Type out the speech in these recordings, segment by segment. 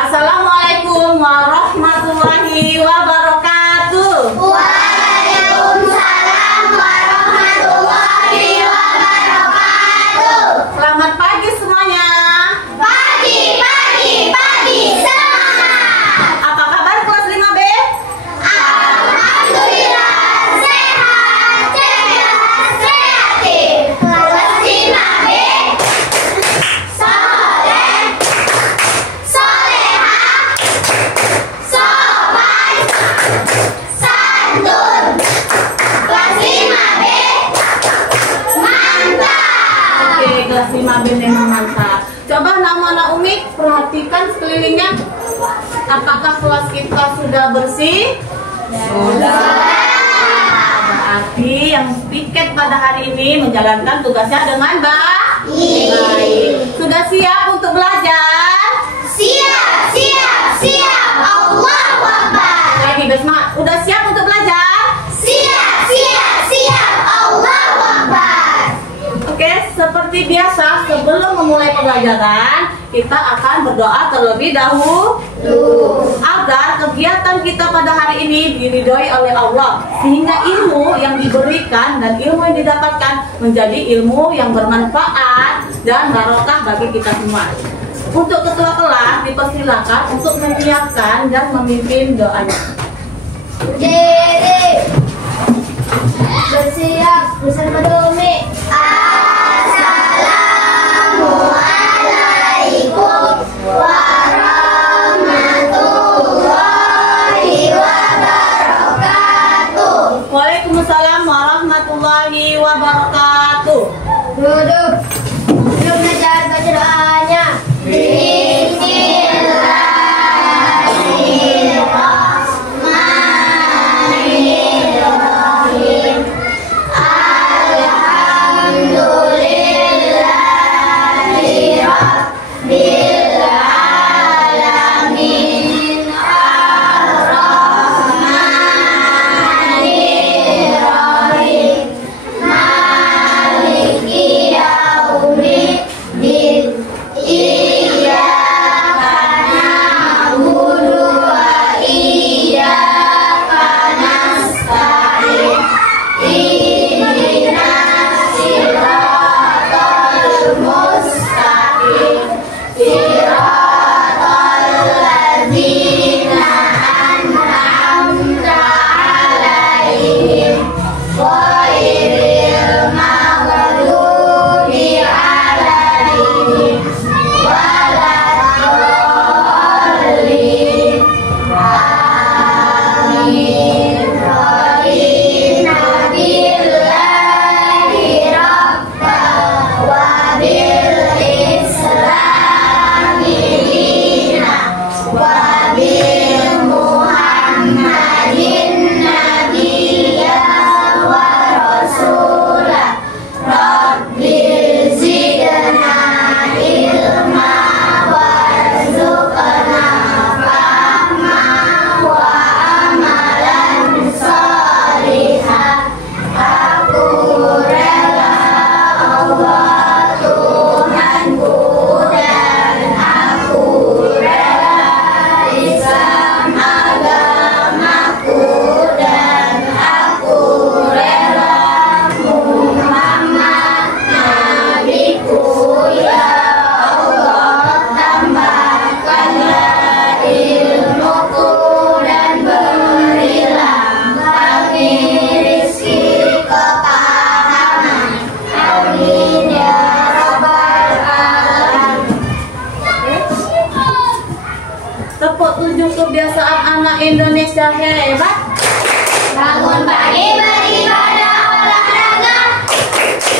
Assalamualaikum warahmatullahi wabarakatuh. Waalaikumsalam warahmatullahi wabarakatuh. Selamat pagi semuanya. Pagi semangat. Apa kabar kelas 5B? Alhamdulillah sehat, cerdas, kreatif. Kelas 5B soleh, solehah, sopan, santun. Kelas 5B mantap. Oke, kelas 5B memang mantap. Coba nama Umi perhatikan sekelilingnya. Apakah kelas kita sudah bersih? Sudah. Berarti yang piket pada hari ini menjalankan tugasnya dengan baik. Sudah siap untuk belajar? Siap. Allahu Akbar. Lagi bersemangat. Udah siap untuk belajar? Siap. Allahu Akbar. Oke, seperti biasa sebelum memulai pembelajaran kita akan berdoa terlebih dahulu agar kegiatan kita pada hari ini diridhoi oleh Allah, sehingga ilmu yang diberikan dan ilmu yang didapatkan menjadi ilmu yang bermanfaat dan barokah bagi kita semua. Untuk ketua kelas dipersilakan untuk menyiapkan dan memimpin doanya. Berdiri. Bersiap bersama Umi. Assalamualaikum warahmatullahi wabarakatuh. Waalaikumsalam warahmatullahi wabarakatuh. Duduk. Belum belajar baca doanya. Bismillahirrahmanirrahim. Alhamdulillahi rabbil alamin. Ar-Rahmanir-Rahim. Maliki yaumiddin. Iyyaka na'budu wa iyyaka nasta'in. Ihdinas siratal mustaqim. Siratal ladzina an'amta 'alaihim ghairil maghdubi 'alaihim waladdallin. Amin. Radina billahi rabban wa bil islami dinan wa bil muhammadin nabiyyan wa rasulah. Rabbil zidna ilma warzuqna fahma wa amalan sholihan. Aku rela Allah Tuhanku dan aku rela Islam agamaku dan aku rela Muhammad nabiku. Ya Allah, tambahkanlah ilmuku dan berilah kami rezeki kepahaman. Amin ya rabbal alamin. Tepuk tunjuk kebiasaan anak Indonesia hebat. Bangun pagi beribadah olahraga,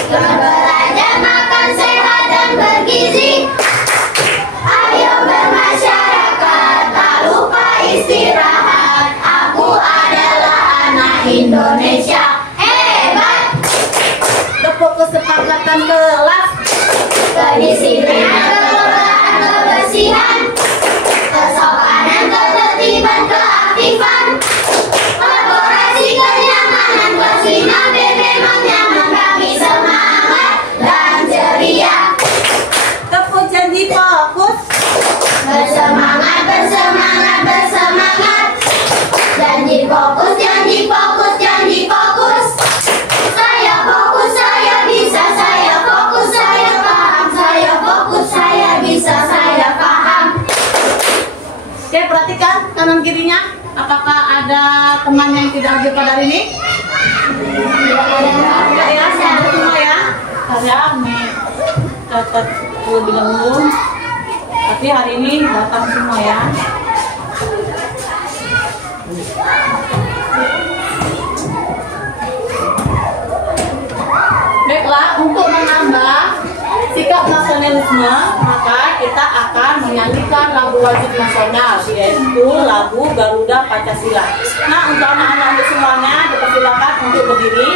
berbelanja makan sehat dan bergizi. Ayo bermasyarakat, tak lupa istirahat. Aku adalah anak Indonesia hebat. Tepuk kesepakatan kelas. Kedisiplinan, kebersihan, kebersihan, kesopanan, ketertiban, keaktifan, kolaborasi, kenyamanan. Kelas 5B memang nyaman, kami semangat dan ceria. Tepuk janji fokus. Bersemangat kanan kirinya. Apakah ada teman yang tidak hadir pada hari ini? Tidak ya, semua ya. Saya catat terlebih dahulu. Tapi hari ini datang semua ya. Baiklah, untuk menambah sikap nasionalisme, maka kita akan menyanyikan lagu wajib nasional, yaitu lagu Garuda Pancasila. Nah, untuk anak-anak semuanya dipersilakan untuk berdiri.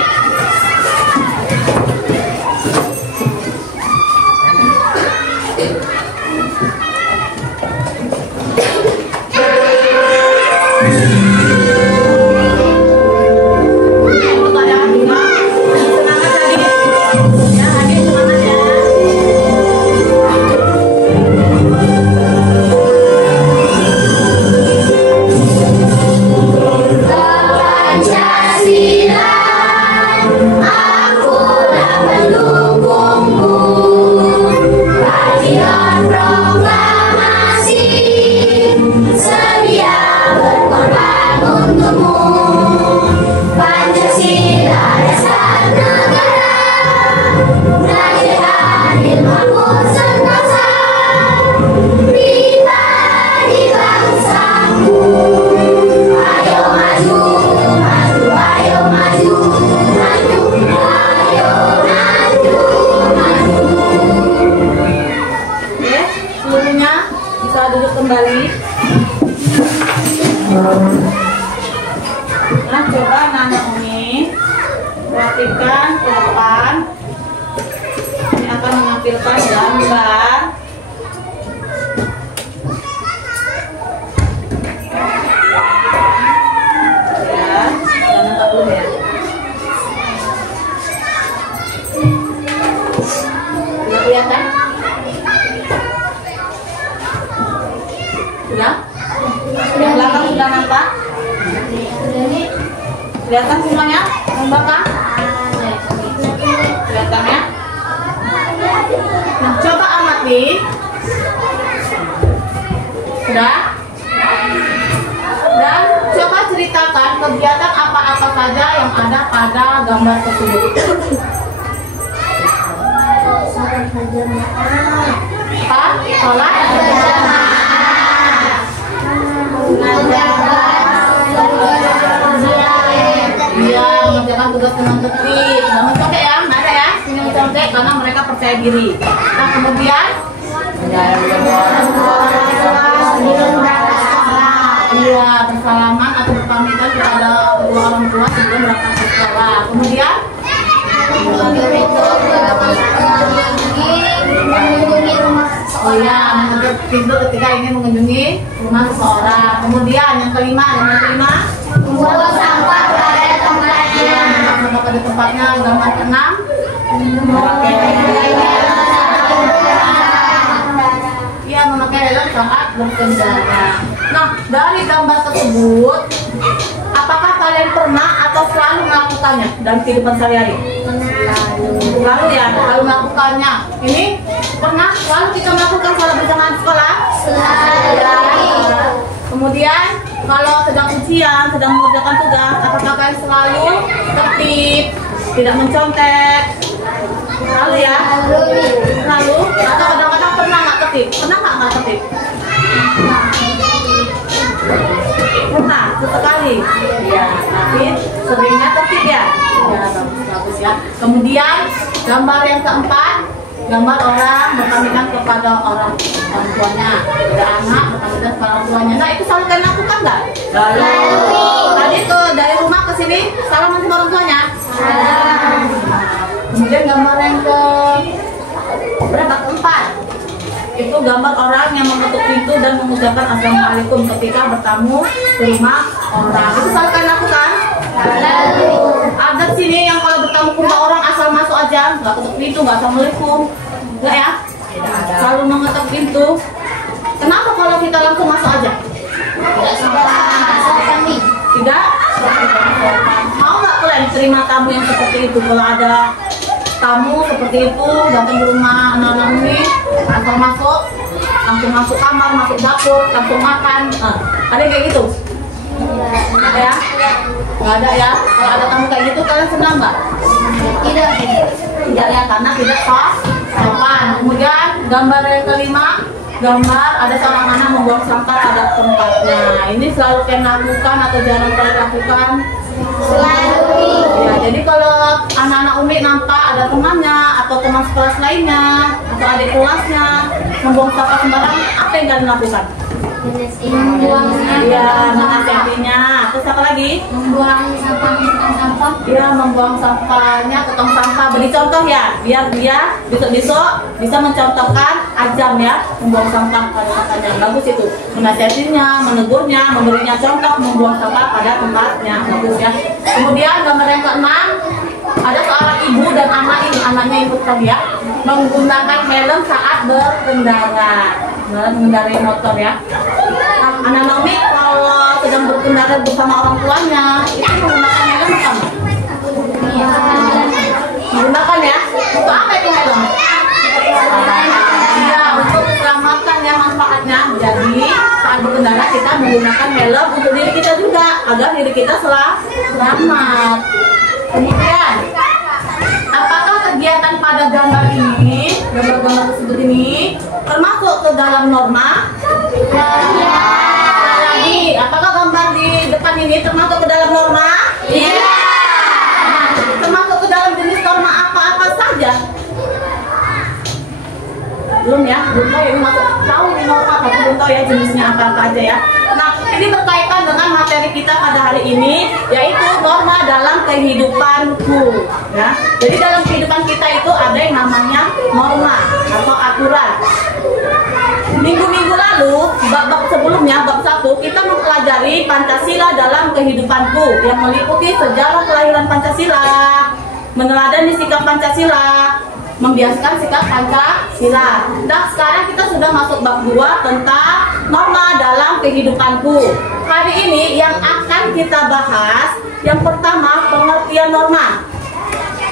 Kembali. Nah, coba Nana Umi perhatikan ke depan. Ini akan menampilkan gambar. Ya, jangan takut ya. Sudah kelihatan? Sudah? Yang belakang sudah nampak? Kelihatan semuanya? Yang belakang? Kelihatan ya? Nah, coba amati. Sudah? Dan coba ceritakan kegiatan apa-apa saja yang ada pada gambar tersebut. Apa? Sholat berjamaah. Iya, mengerjakan tugas dengan tertib. Nggak mencontek ya, nggak ada ya. Ini mencontek karena mereka percaya diri. Nah, kemudian iya, bersalaman atau berpamitan kepada kedua orang tua sebelum berangkat ke sekolah. Kemudian oh iya, menutup pintu ketika ingin mengunjungi rumah seseorang. Kemudian yang kelima membuang sampah pada tempatnya. Sampah pada tempatnya. Gambar keenam, ia memakai helm saat berkendara. Nah, dari gambar tersebut, apakah kalian pernah atau selalu melakukannya dalam kehidupan sehari-hari? Selalu ya, selalu melakukannya. Ini pernah selalu kita melakukan salat berjamaah di sekolah? Selalu. Kemudian kalau sedang ujian, sedang mengerjakan tugas, apakah kalian selalu tertib, tidak mencontek? Selalu ya? Selalu. Atau kadang-kadang pernah nggak tertib? Pernah nggak tertib? Pernah, sesekali. Ya, tapi seringnya tertib ya. Ya, bagus ya. Kemudian gambar yang keempat, gambar orang berpamitan kepada orang tuanya. Ada anak berpamitan kepada orang tuanya. Nah, itu selalu kalian lakukan nggak? Selalu. Tadi tuh dari rumah ke sini salaman sama orang tuanya. Kemudian gambar yang ke berapa? Keempat. Itu gambar orang yang mengetuk pintu dan mengucapkan assalamualaikum ketika bertamu ke rumah orang. Itu selalu kalian lakukan? Selalu. Ada sini yang kalau bertamu ke rumah orang asal masuk aja, nggak ketuk pintu, nggak assalamualaikum, nggak ya? Selalu mengetuk pintu. Kenapa kalau kita langsung masuk aja? Tidak sopan nih. Tidak? Mau nggak kalian terima tamu yang seperti itu? Kalau ada tamu seperti itu datang ke rumah anak-anak ini asal masuk langsung masuk kamar, masuk dapur, langsung makan. Ada yang kayak gitu? Ada ya? Nggak ada ya? Kalau ada kamu kayak gitu, kalian senang nggak? Tidak. Tidak ya, karena tidak sopan. Kemudian gambar yang kelima, gambar ada seorang anak membuang sampah pada tempatnya. Ini selalu kalian lakukan atau jarang kalian lakukan? Selalu. Ya, jadi kalau anak-anak Umi nampak ada temannya atau teman sekelas lainnya atau adik kelasnya membuang sampah sembarangan, apa yang kalian lakukan? Membuangnya. Iya, menasihatinya. Terus apa lagi? Membuang sampah. Iya, membuang sampahnya ke tong sampah. Beri contoh ya, biar dia besok-besok bisa mencontohkan ajam ya, membuang sampah pada tempatnya. Bagus itu. Menasihatinya, menegurnya, memberinya contoh membuang sampah pada tempatnya. Bagus ya. Kemudian gambar yang keenam, ada seorang ibu dan anaknya ikut tadi ya, menggunakan helm saat berkendara, mengendarai motor ya. Anak-anak Umi kalau sedang berkendara bersama orang tuanya itu menggunakan helm bukan? Menggunakan ya? Untuk apa itu helm? Ya, untuk keselamatan ya manfaatnya. Jadi saat berkendara kita menggunakan helm untuk diri kita juga agar diri kita selamat. Kemudian, apakah kegiatan pada gambar ini, gambar-gambar tersebut ini termasuk ke dalam norma? Lagi, apakah gambar di depan ini termasuk ke dalam norma? Iya. Termasuk ke dalam jenis norma apa-apa saja? Belum ya, belum tahu ya, ini masuk tahu ini norma, tapi belum tahu ya jenisnya apa-apa aja ya. Nah, ini berkaitan dengan materi kita pada hari ini, yaitu norma dalam kehidupanku ya. Jadi dalam kehidupan kita itu ada yang namanya norma atau aturan. Minggu-minggu lalu, bab sebelumnya, bab 1, kita mempelajari Pancasila dalam kehidupanku yang meliputi sejarah kelahiran Pancasila, meneladani sikap Pancasila, membiasakan sikap Pancasila. Nah, sekarang kita sudah masuk bab 2 tentang norma dalam kehidupanku. Hari ini yang akan kita bahas, yang pertama pengertian norma.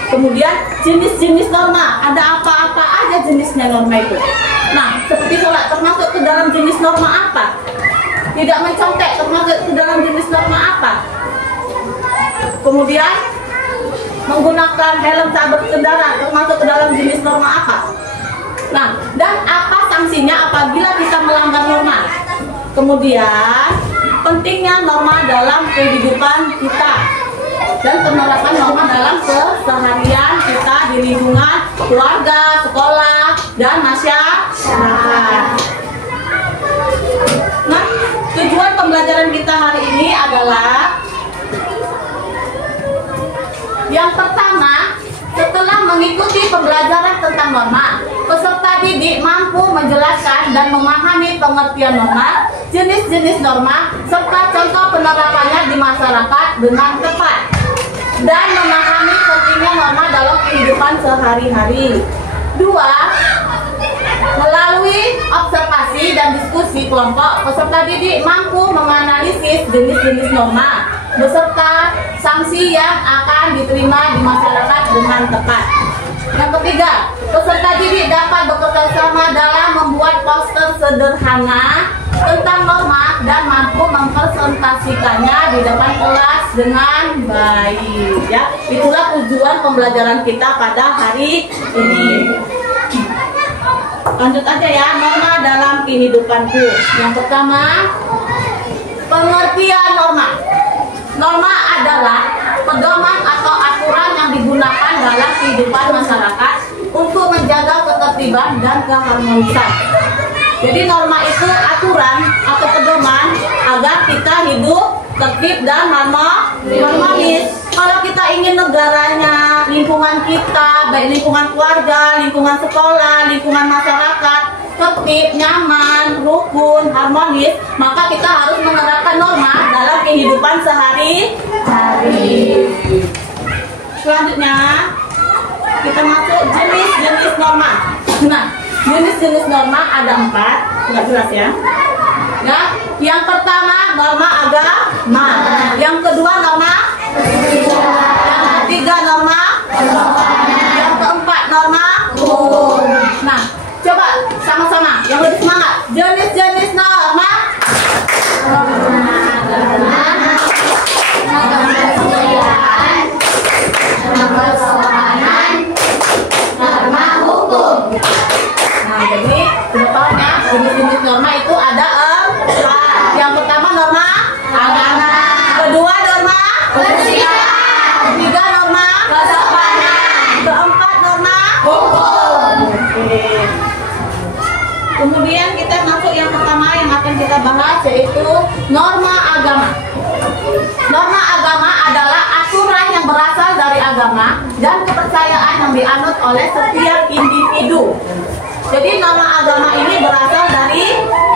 Kemudian jenis-jenis norma, ada apa-apa aja jenisnya norma itu. Nah, seperti sholat termasuk ke dalam jenis norma apa? Tidak mencontek termasuk ke dalam jenis norma apa? Kemudian menggunakan helm saat berkendara termasuk ke dalam jenis norma apa? Nah, dan apa sanksinya apabila kita melanggar norma? Kemudian pentingnya norma dalam kehidupan kita dan penerapan norma dalam keseharian kita di lingkungan keluarga, sekolah, dan masyarakat. Nah, tujuan pembelajaran kita hari ini adalah yang pertama, setelah mengikuti pembelajaran tentang norma, peserta didik mampu menjelaskan dan memahami pengertian norma, jenis-jenis norma, serta contoh penerapannya di masyarakat dengan tepat, dan memahami pentingnya norma dalam kehidupan sehari-hari. 2. Melalui observasi dan diskusi kelompok, peserta didik mampu menganalisis jenis-jenis norma beserta sanksi yang akan diterima di masyarakat dengan tepat. Yang ketiga, peserta didik dapat bekerja sama dalam membuat poster sederhana tentang norma dan mampu mempresentasikannya di depan kelas dengan baik. Ya, itulah tujuan pembelajaran kita pada hari ini. Lanjut aja ya, norma dalam kehidupanku. Yang pertama, pengertian norma. Norma adalah pedoman atau aturan yang digunakan dalam kehidupan masyarakat untuk menjaga ketertiban dan keharmonisan. Jadi norma itu aturan atau pedoman agar kita hidup tertib dan harmonis. Kalau kita ingin negaranya, lingkungan kita, baik lingkungan keluarga, lingkungan sekolah, lingkungan masyarakat, tertib, nyaman, rukun, harmonis, maka kita harus menerapkan norma dalam kehidupan sehari-hari. Selanjutnya, kita masuk jenis-jenis norma. Nah, jenis-jenis norma ada 4, nggak jelas ya. Nah, yang pertama norma agama, yang kedua norma, yang ketiga norma, yang keempat norma hukum. Nah, coba sama-sama yang lebih semangat. bahas yaitu norma agama. Norma agama adalah aturan yang berasal dari agama dan kepercayaan yang dianut oleh setiap individu. Jadi norma agama ini berasal dari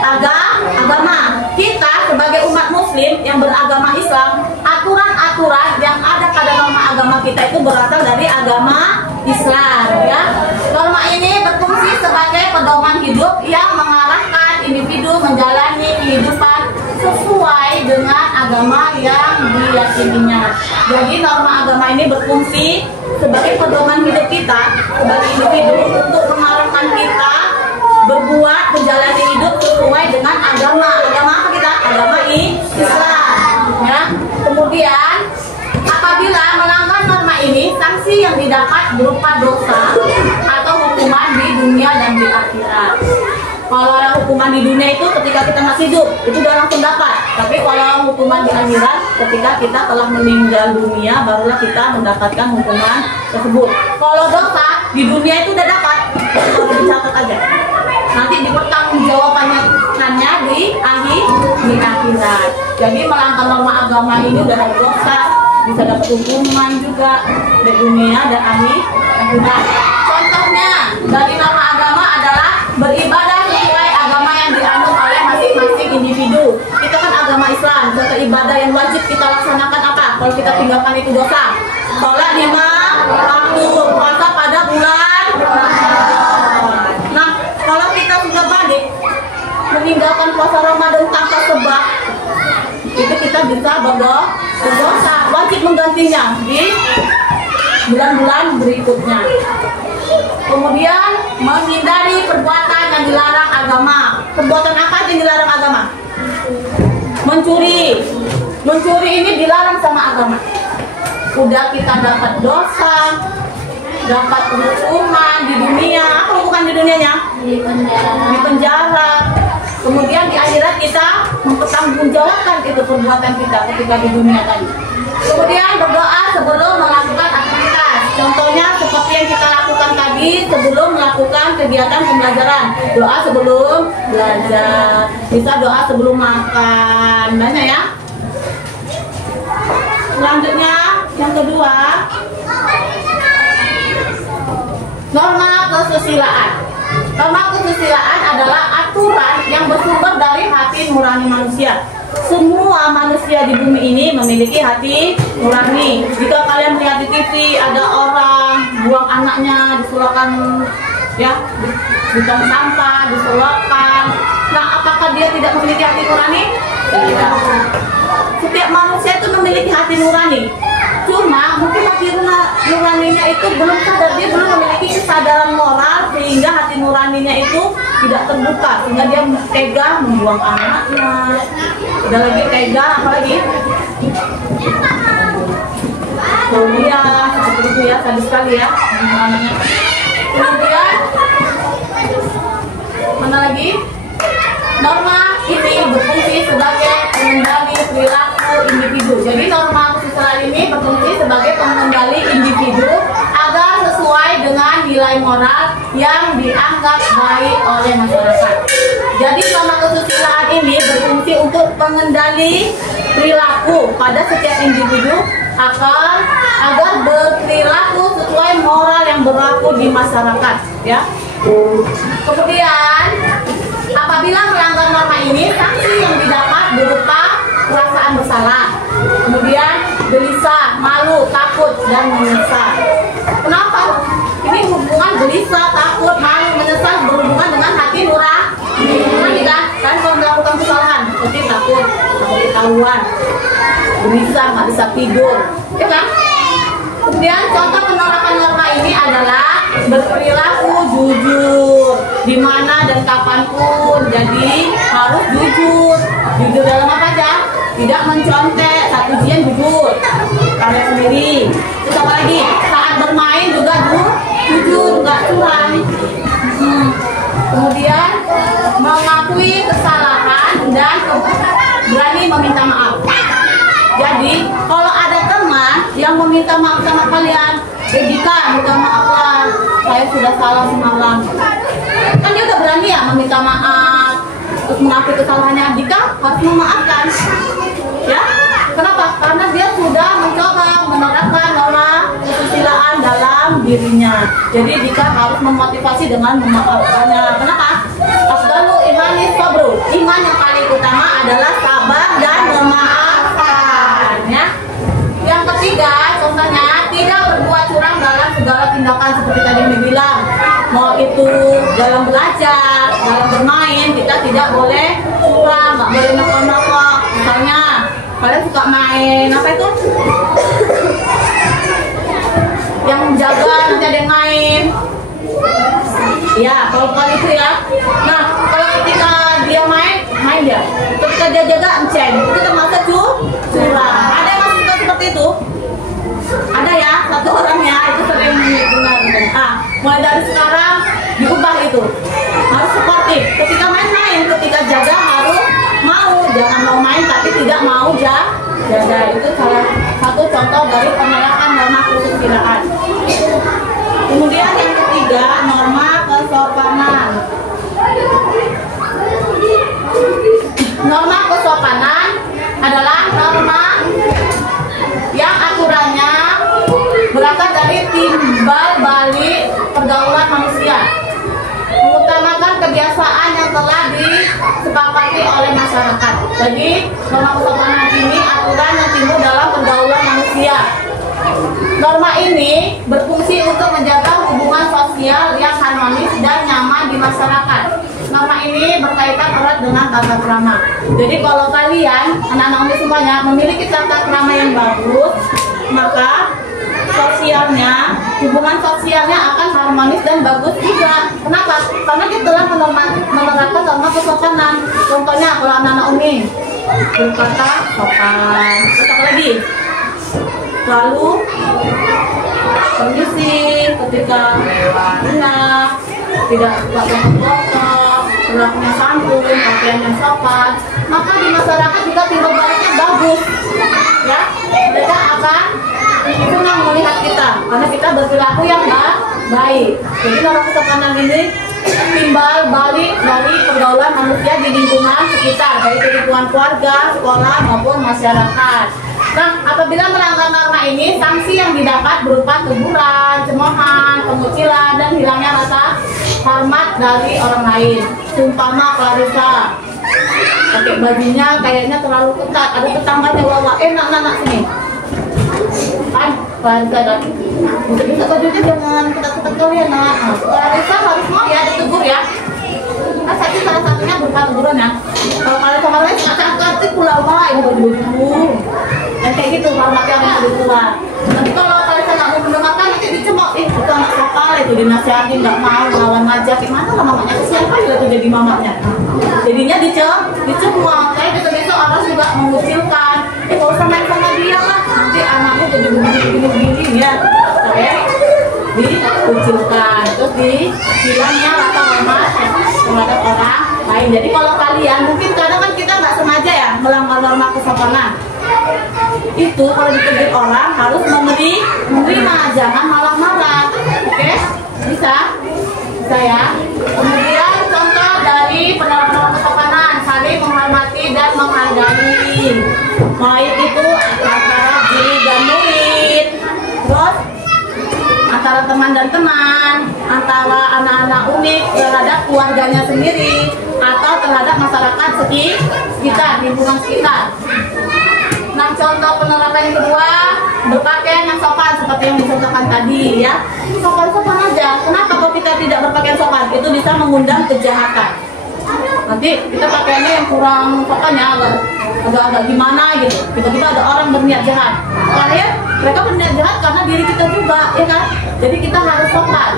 agama. Kita sebagai umat muslim yang beragama Islam, aturan-aturan yang ada pada norma agama kita itu berasal dari agama Islam, ya. Norma ini berfungsi sebagai pedoman hidup yang mengarahkan individu menjalani kehidupan sesuai dengan agama yang diyakininya. Jadi norma agama ini berfungsi sebagai pedoman hidup kita sebagai individu untuk mengarahkan kita berbuat menjalani hidup sesuai dengan agama apa kita? Agama Islam, ya. Kemudian apabila melanggar norma ini, sanksi yang didapat berupa dosa atau hukuman di dunia dan di akhirat. Kalau hukuman di dunia itu ketika kita masih hidup, itu udah langsung dapat. Tapi kalau hukuman di akhirat, ketika kita telah meninggal dunia, barulah kita mendapatkan hukuman tersebut. Kalau dosa di dunia itu udah dapat, kalau dicatat aja. Nanti dipertanggungjawabannya di akhirat. Jadi melanggar norma agama ini udah ada dosa, bisa dapat hukuman juga di dunia dan akhirat. Contohnya dari norma agama adalah beribadah sesuai agama yang dianut oleh masing-masing individu. Kita kan agama Islam, contoh ibadah yang wajib kita laksanakan apa? Kalau kita tinggalkan itu dosa. Sholat 5 waktu, puasa pada bulan. Nah, kalau kita sudah balik meninggalkan puasa Ramadan tanpa sebab, itu kita bisa berdosa, wajib menggantinya di bulan-bulan berikutnya. Kemudian menghindari perbuatan yang dilarang agama. Perbuatan apa yang dilarang agama? Mencuri ini dilarang sama agama. Udah kita dapat dosa, dapat hukuman di dunia. Apa hukuman di dunianya? Di penjara. Kemudian di akhirat kita mempertanggungjawabkan itu perbuatan kita ketika di dunia tadi. Kemudian berdoa sebelum melakukan aktivitas. Contohnya seperti yang kita lakukan tadi sebelum melakukan kegiatan pembelajaran. Doa sebelum belajar. Bisa doa sebelum makan. Banyak ya. Selanjutnya yang kedua, norma kesusilaan. Norma kesusilaan adalah aturan yang bersumber dari hati nurani manusia. Semua manusia di bumi ini memiliki hati nurani. Jika kalian melihat di TV ada orang buang anaknya disulapkan, ya, di tong sampah, disulapkan. Nah, apakah dia tidak memiliki hati nurani? Tidak. Setiap manusia itu memiliki hati nurani. Cuma mungkin hati nuraninya itu belum sadar, dia belum memiliki kesadaran moral sehingga hati nuraninya itu tidak terbuka, sehingga dia tega membuang anaknya. Udah lagi tega, apalagi kuliah seperti itu ya, sadis sekali ya membuang anaknya. Kemudian mana lagi? Norma ini berfungsi sebagai pengendali perilaku individu. Jadi norma kesusilaan ini berfungsi sebagai pengendali individu agar sesuai dengan nilai moral yang dianggap baik oleh masyarakat. Jadi norma kesusilaan ini berfungsi untuk pengendali perilaku pada setiap individu agar berperilaku sesuai moral yang berlaku di masyarakat, ya. Kemudian apabila melanggar norma ini, sanksi yang didapat berupa perasaan bersalah, kemudian gelisah, malu, takut, dan menyesal. Kenapa? Ini hubungan gelisah, takut, malu, menyesal berhubungan dengan hati nurani kan? Kan kalau melakukan kesalahan, seperti takut ketahuan, gelisah, nggak bisa tidur, ya kan? Kemudian contoh penolakan norma ini adalah berperilaku jujur di mana dan kapanpun. Jadi harus jujur. Jujur dalam apa aja? Tidak mencontek. Saat ujian jujur, karya sendiri. Terus apa lagi? Saat bermain juga jujur, nggak curang. Kemudian mengakui kesalahan dan berani meminta maaf. Jadi kalau ada teman yang meminta maaf sama kalian, Jika minta maaf lah, saya sudah salah semalam. Kan dia udah berani ya meminta maaf, terus mengakui kesalahannya, jika harus memaafkan. Ya, kenapa? Karena dia sudah mencoba menerapkan norma kesusilaan dalam dirinya. Jadi jika harus memotivasi dengan memaafkannya. Kenapa? Afdalu imani sabru. Iman yang paling utama adalah sabar dan memaafkan. Ya. Yang ketiga, contohnya tidak berbuat curang dalam segala tindakan seperti tadi yang dibilang. Mau itu dalam belajar, dalam bermain, kita tidak boleh curang, nggak boleh nakal-nakal. Misalnya kalian suka main apa itu? Yang jaga nanti ada yang main. Ya, kalau itu ya. Nah, kalau ketika dia main dia. Ketika dia jaga enceng, itu termasuk curang. Ada yang masih suka seperti itu? Ada ya, satu orangnya itu sering benar. Mulai dari sekarang diubah itu. Harus sportif. Ketika main-main, ketika jaga harus mau. Jangan mau main tapi tidak mau jaga. Itu salah satu contoh dari penerapan norma kesusilaan. Kemudian yang ketiga, norma kesopanan. Norma kesopanan adalah norma yang aturannya berasal dari timbal balik pergaulan manusia, mengutamakan kebiasaan yang telah disepakati oleh masyarakat. Jadi norma kesopanan ini aturan yang timbul dalam pergaulan manusia. Norma ini berfungsi untuk menjaga hubungan sosial yang harmonis dan nyaman di masyarakat. Norma ini berkaitan erat dengan tata krama. Jadi kalau kalian, anak-anak Umi semuanya, memiliki tata krama yang bagus, maka sosialnya, hubungan sosialnya akan harmonis dan bagus juga. Kenapa? Karena kita telah menerapkan norma kesopanan. Contohnya kalau anak-anak Umi berkata sopan, kata apa lagi? Lalu permisi ketika enak, tidak kotor, berlakunya santun, pakaian yang sopan, maka di masyarakat juga timbul baliknya bagus, ya. Mereka akan senang melihat kita karena kita berperilaku yang baik. Jadi norma kesopanan ini timbal balik dari pergaulan manusia di lingkungan sekitar, baik di lingkungan keluarga, sekolah maupun masyarakat. Nah, apabila melanggar norma ini, sanksi yang didapat berupa teguran, cemoohan, pengucilan, dan hilangnya rasa hormat dari orang lain. Umpama Clarissa pakai bajunya kayaknya terlalu ketat, ada tetangganya bawa, nak sini. Kan, Clarissa dan bisa bajunya jangan ketat-ketat kalian, nak. Clarissa harus mau ya ditegur ya. Nah, salah satunya berupa teguran ya. Kalau kalian kemarin cantik pulau malah ibu baju-baju. Dan kayak gitu hormati orang yang lebih tua. Tapi kalau kalian nggak mau mendengarkan nanti dicemooh, itu anak lokal itu dinasihatin nggak mau lawan ngajak, gimana lah mamanya kesian kan itu jadi mamanya. Jadinya dicemooh. Kayak gitu orang juga mengucilkan. Gak usah main sama dia lah. Nanti anaknya jadi begini ya. Kayak dikucilkan, terus dihilangnya rasa hormat terhadap orang lain. Jadi kalau kalian mungkin kadang kan kita nggak sengaja ya melanggar norma kesopanan. Itu kalau ditegur orang harus menerima, jangan malah marah. Oke? Bisa ya. Kemudian contoh dari penerapan norma kesopanan, saling menghormati dan menghargai. Baik itu antara guru dan murid, terus antara teman dan teman, antara anak-anak unik terhadap keluarganya sendiri, atau terhadap masyarakat sekitar, lingkungan sekitar. Nah, contoh penerapan yang kedua, berpakaian yang sopan seperti yang dicontohkan tadi ya. Sopan-sopan aja. Kenapa kalau kita tidak berpakaian sopan? Itu bisa mengundang kejahatan. Nanti kita pakaiannya yang kurang sopan ya, agak-agak gimana gitu. Tiba-tiba ada orang berniat jahat. Karena mereka berniat jahat karena diri kita juga, ya kan? Jadi kita harus sopan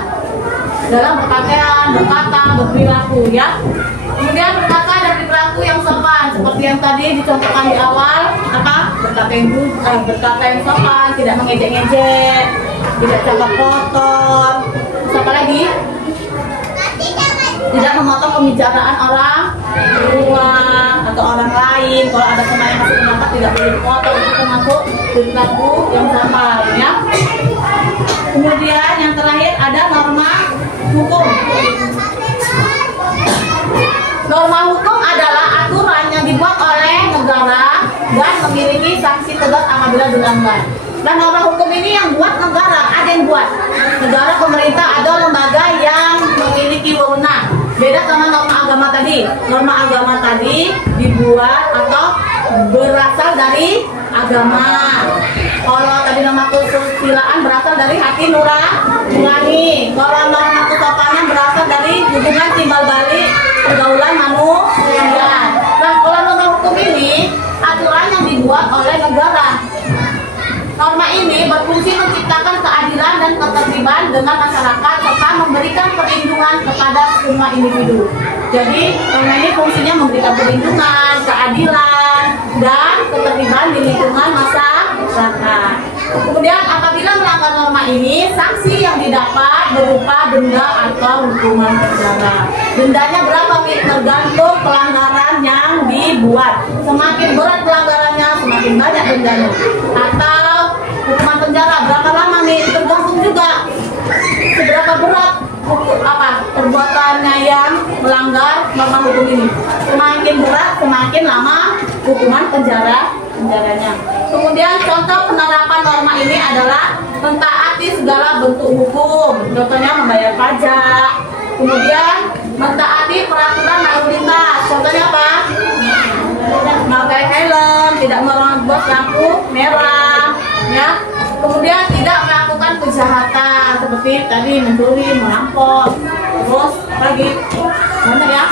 dalam berpakaian, berkata, berperilaku ya. Kemudian berkata dan berperilaku yang sopan seperti yang tadi dicontohkan di awal, apa? Berkata yang sopan, tidak mengejek-ngejek, tidak cakap kotor. Terus apa lagi? Tidak memotong pembicaraan orang tua atau orang lain. Kalau ada teman yang masih pendapat tidak boleh dipotong, itu termasuk perilaku yang sopan ya. Kemudian yang terakhir ada norma hukum. Norma hukum ada apabila dilanggar. Dan norma hukum ini yang buat negara, ada yang buat. Negara, pemerintah, ada lembaga yang memiliki wewenang. Beda sama norma agama tadi. Norma agama tadi dibuat atau berasal dari agama. Kalau tadi norma kesusilaan berasal dari hati nurani. Kalau norma kesopanan berasal dari hubungan timbal balik pergaulan manusia. Nah, kalau norma hukum ini aturan yang dibuat oleh negara. Norma ini berfungsi menciptakan keadilan dan ketertiban dengan masyarakat serta memberikan perlindungan kepada semua individu. Jadi, norma ini fungsinya memberikan perlindungan, keadilan, dan ketertiban di lingkungan masyarakat. Kemudian, apabila melanggar norma ini, sanksi yang didapat berupa denda atau hukuman penjara. Dendanya berapa, Mi? Tergantung pelanggaran yang dibuat. Semakin berat pelanggarannya, semakin banyak dendanya. Atau hukuman penjara berapa lama nih? Tergantung juga seberapa berat perbuatannya yang melanggar norma hukum ini. Semakin berat, semakin lama hukuman penjaranya. Kemudian contoh penerapan norma ini adalah mentaati segala bentuk hukum. Contohnya membayar pajak. Kemudian mentaati peraturan lalu lintas. Contohnya apa? Memakai helm, tidak menerobos lampu merah, ya. Kemudian tidak melakukan kejahatan seperti tadi mencuri, merampok, terus lagi mana ya?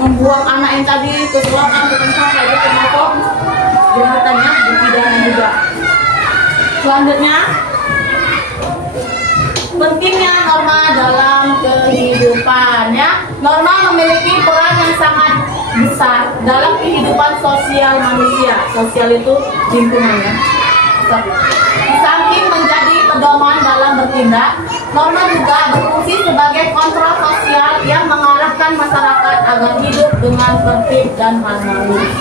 Membuang anak yang tadi ke selokan, ke tempat kayak gitu, termasuk kejahatannya dipidana juga. Selanjutnya, pentingnya norma dalam kehidupan, ya. Norma memiliki peran yang sangat besar dalam kehidupan sosial manusia. Sosial itu lingkungannya. Di samping menjadi pedoman dalam bertindak, norma juga berfungsi sebagai kontrol sosial yang mengarahkan masyarakat agar hidup dengan tertib dan harmonis.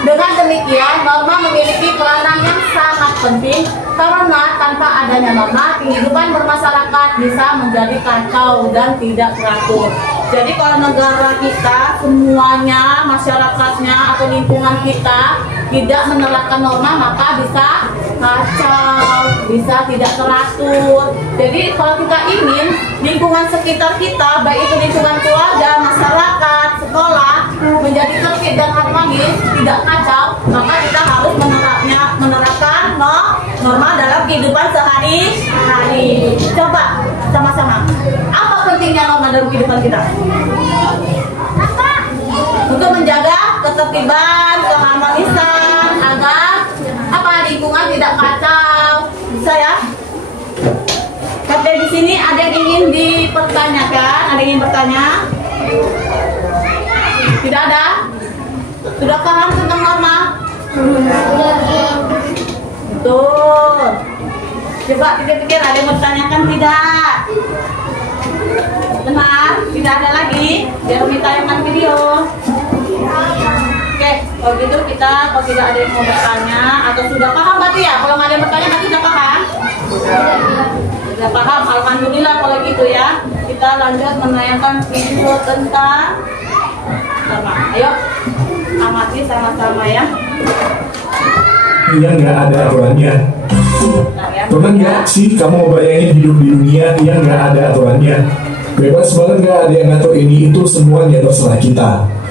Dengan demikian, norma memiliki peranan yang sangat penting karena tanpa adanya norma, kehidupan bermasyarakat bisa menjadi kacau dan tidak teratur. Jadi kalau negara kita semuanya, masyarakatnya atau lingkungan kita tidak menerapkan norma, maka bisa kacau, bisa tidak teratur. Jadi kalau kita ingin lingkungan sekitar kita, baik itu lingkungan keluarga, masyarakat, sekolah, menjadi tertib dan harmonis, tidak kacau, maka kita harus menerapkan norma dalam kehidupan sehari-hari. Coba sama-sama, apa pentingnya norma dalam kehidupan kita? Untuk menjaga ketertiban, keharmonisan, agar lingkungan tidak kacau, bisa ya? Tapi di sini ada yang ingin dipertanyakan, ada yang ingin bertanya? Tidak ada? Sudah paham tentang norma? Betul. Coba pikir-pikir, ada yang bertanyakan tidak? Benar? Tidak ada lagi? Biar ditayangkan video. Oke, kalau gitu kita, kalau tidak ada yang mau bertanya atau sudah paham berarti ya? Kalau nggak ada yang bertanya berarti sudah paham? Sudah paham, alhamdulillah kalau gitu ya. Kita lanjut menayangkan video tentang norma. Ayo, amati sama-sama ya. Yang nggak ada aturannya. Pernah nggak sih kamu bayangin hidup di dunia yang nggak ada aturannya? Bebas banget, nggak ada yang ngatur ini itu, semuanya terserah kita.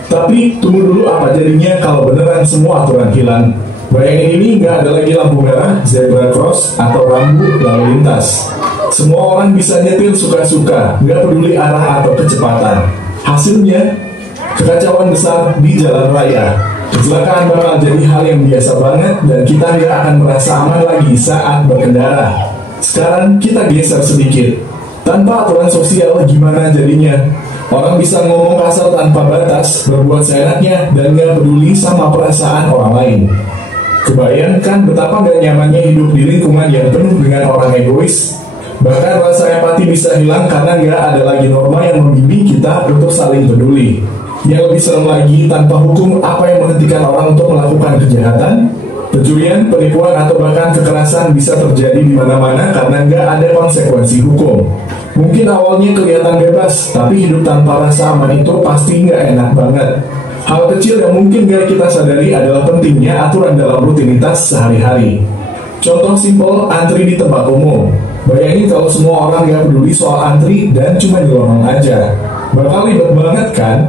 Tapi tunggu dulu, apa jadinya kalau beneran semua aturan hilang? Bayangin ini, nggak ada lagi lampu merah, zebra cross, atau rambu lalu lintas. Semua orang bisa nyetir suka-suka, nggak peduli arah atau kecepatan. Hasilnya, kekacauan besar di jalan raya. Kecelakaan bakal jadi hal yang biasa banget dan kita nggak akan merasa aman lagi saat berkendara. Sekarang kita geser sedikit. Tanpa aturan sosial gimana jadinya? Orang bisa ngomong kasar tanpa batas, berbuat seenaknya, dan gak peduli sama perasaan orang lain. Kebayangkan betapa gak nyamannya hidup di lingkungan yang penuh dengan orang egois. Bahkan rasa empati bisa hilang karena gak ada lagi norma yang membimbing kita untuk saling peduli. Yang lebih serem lagi, tanpa hukum, apa yang menghentikan orang untuk melakukan kejahatan? Pencurian, penipuan, atau bahkan kekerasan bisa terjadi di mana-mana karena nggak ada konsekuensi hukum. Mungkin awalnya kelihatan bebas, tapi hidup tanpa rasa aman itu pasti nggak enak banget. Hal kecil yang mungkin nggak kita sadari adalah pentingnya aturan dalam rutinitas sehari-hari. Contoh simpel, antri di tempat umum. Bayangin kalau semua orang gak peduli soal antri dan cuma nyelonong aja. Bakal ribet banget kan?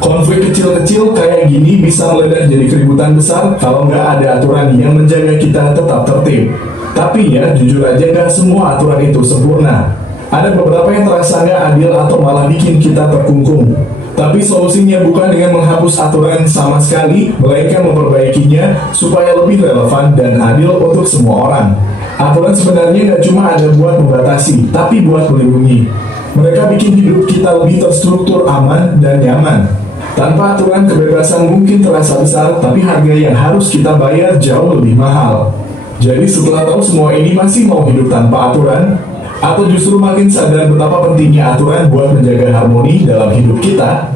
Konflik kecil-kecil kayak gini bisa meledak jadi keributan besar kalau nggak ada aturan yang menjaga kita tetap tertib. Tapi ya, jujur aja nggak semua aturan itu sempurna. Ada beberapa yang terasa nggak adil atau malah bikin kita terkungkung. Tapi solusinya bukan dengan menghapus aturan sama sekali, melainkan memperbaikinya supaya lebih relevan dan adil untuk semua orang. Aturan sebenarnya nggak cuma ada buat membatasi, tapi buat melindungi. Mereka bikin hidup kita lebih terstruktur, aman, dan nyaman. Tanpa aturan, kebebasan mungkin terasa besar, tapi harga yang harus kita bayar jauh lebih mahal. Jadi setelah tahu semua ini masih mau hidup tanpa aturan? Atau justru makin sadar betapa pentingnya aturan buat menjaga harmoni dalam hidup kita?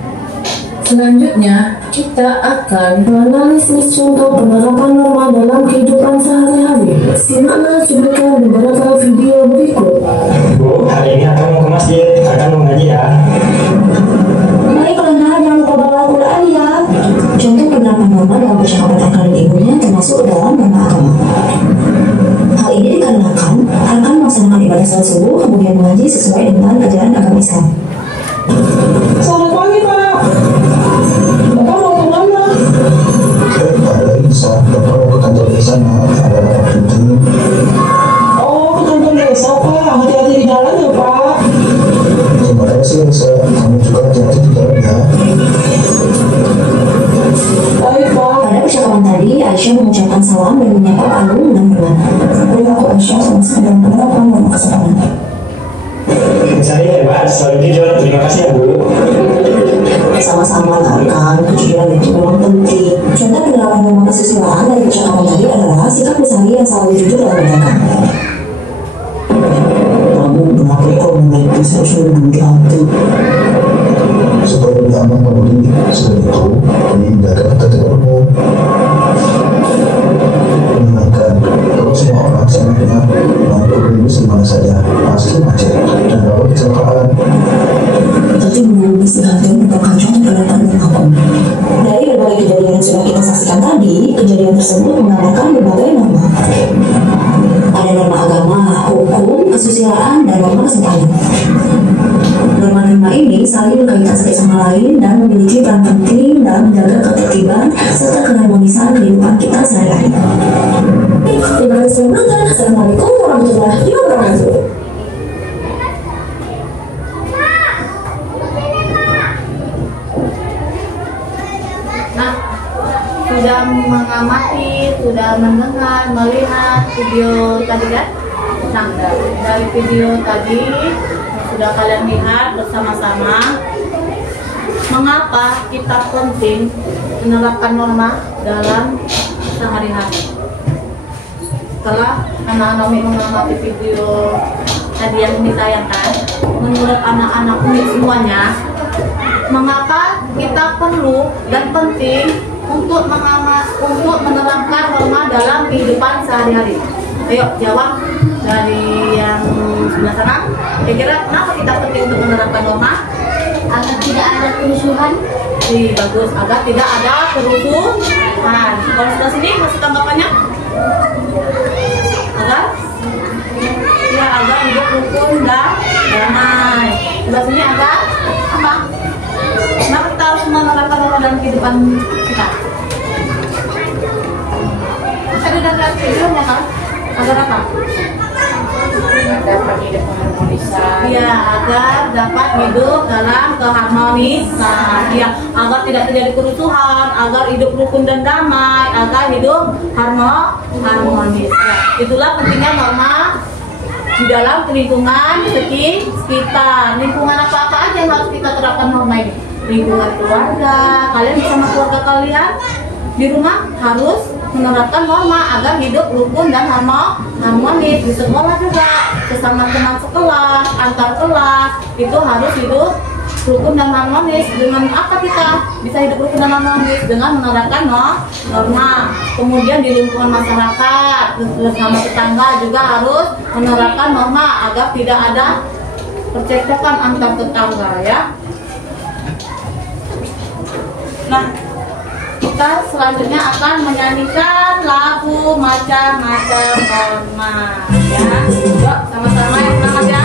Selanjutnya, kita akan menganalisis contoh penerapan norma dalam kehidupan sehari-hari. Simaklah cuplikan beberapa video berikut. Bu, hari ini akan mau ke masjid, akan mau ngaji ya. Baik, Lana, jangan lupa bawa Al-Quran ya. Contoh penerapan norma dalam percakapan akal dan ibunya termasuk dalam norma agama. Hal ini dikarenakan akan melaksanakan ibadah salat subuh kemudian mengaji sesuai dengan ajaran agama Islam. Selamat pagi, Pak. Bapak mau kemana? Ada Isa, Bapak mau ke kantor desa, ada rapat penting. Oh, ke kantor desa, Pak. Hati-hati di jalan ya, Pak. Terima kasih Isa, kamu juga hati-hati di jalan ya. Baik, Pak. Pada percakapan tadi, Aisyah mengucapkan salam dan menyapa Pak Agung dan berkata, "Perilaku Aisyah sama sekali penerapan norma kesopanan." Saya hebat, selalu jujur. Terima kasih ya Bu. Sama-sama kan, kejujuran itu memang penting. Contoh penerapan norma kesusilaan dari percakapan tadi adalah sikap Misari yang selalu jujur dalam berdagang. Kamu kenapa kok mengerti saya sudah dulu diatur? Supaya lebih aman kamu ini, selain itu, menjaga ketetapan umum. Menyenangkan, kalau semua orang senangnya mampu berimbas di mana saja, pasti macet dan dapat kecelakaan. Tapi menurut istihadnya merupakan contoh penerapan norma hukum. Dari berbagai kejadian yang sudah kita saksikan tadi, kejadian tersebut menggunakan berbagai norma. Ada norma agama, hukum, kesusilaan, dan norma kesopanan. Norma-norma ini saling berkaitan satu sama lain dan memiliki peran penting dalam menjaga ketertiban serta keharmonisan kehidupan kita sehari-hari. Terima kasih menonton. Assalamualaikum warahmatullahi wabarakatuh. Nah, sudah mengamati, sudah mendengar, melihat video tadi kan? Nah, dari video tadi sudah kalian lihat bersama-sama mengapa kita penting menerapkan norma dalam sehari-hari. Setelah anak-anak mengamati video tadi yang ditayangkan, menurut anak-anak unik semuanya, mengapa kita perlu dan penting untuk menerapkan norma dalam kehidupan sehari-hari? Ayo jawab dari yang sebelah sana. Kira-kira kenapa kita penting untuk menerapkan norma? Agar tidak ada kerusuhan. Bagus, agar tidak ada kerusuhan. Kalau sebelah sini masih tanggapannya? Agar hidup rukun dan damai. Sebelah sini agar apa? Kenapa kita harus menerapkan norma dalam kehidupan kita? Tadi udah lihat videonya kan? Agar apa? Dapat hidup harmonisan. Ya, agar dapat hidup dalam keharmonisan. Ya, agar tidak terjadi kerusuhan, agar hidup rukun dan damai, agar hidup harmonis. Ya, itulah pentingnya norma di dalam lingkungan sekitar. Lingkungan apa-apa aja yang harus kita terapkan norma ini. Lingkungan keluarga, kalian bersama keluarga kalian di rumah harus menerapkan norma agar hidup rukun dan harmonis. Di sekolah juga, sesama teman sekelas, antar kelas, itu harus hidup rukun dan harmonis. Dengan apa kita bisa hidup rukun dan harmonis? Dengan menerapkan norma. Kemudian di lingkungan masyarakat, bersama tetangga juga harus menerapkan norma agar tidak ada percekcokan antar tetangga ya. Nah, kita selanjutnya akan menyanyikan lagu macam-macam norma ya. Yuk sama-sama yang semangat ya.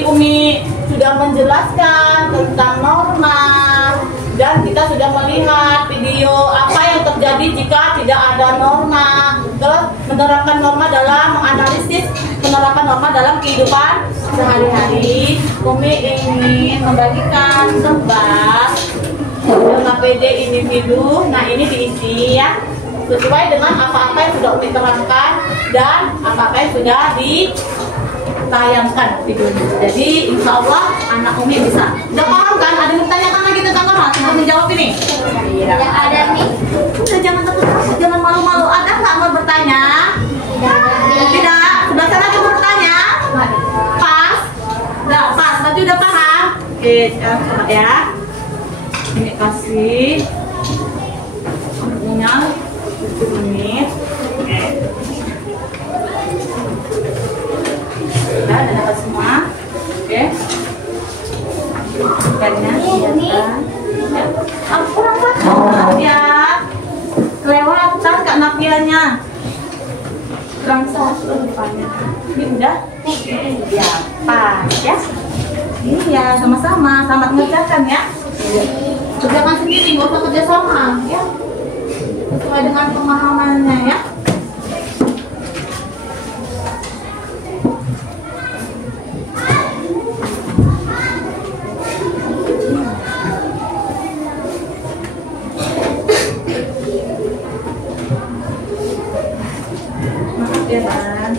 Umi sudah menjelaskan tentang norma dan kita sudah melihat video apa yang terjadi jika tidak ada norma. Terus menerapkan norma dalam menganalisis penerapan norma dalam kehidupan sehari-hari. Umi ingin membagikan lembar KPD individu. Nah ini diisi ya sesuai dengan apa-apa yang sudah Umi terangkan dan apa-apa yang sudah ditayangkan videonya. Jadi insya Allah anak Umi bisa. Udah paham kan? Ada yang bertanyakan lagi tentang norma? Untuk menjawab ini? Iya. Yang ada nih. Udah jangan takut, jangan malu-malu. Ada nggak mau bertanya? Tidak. Sebelah sana ada yang bertanya? Pas? Udah pas. Berarti udah paham? Oke, sekarang coba ya. Ini kasih waktunya 7 menit. Oke. Udah dapat semua. Oke. Ikannya siapkan. Kurang pakai ya. Kelewatan Kak Nafianya. Kurang satu depannya. Ini udah? Ya, pas ya. Iya, sama-sama. Selamat mengerjakan ya. Kerjakan sendiri, nggak usah kerja sama ya. Sesuai dengan pemahamannya ya. Maaf ya, Bang.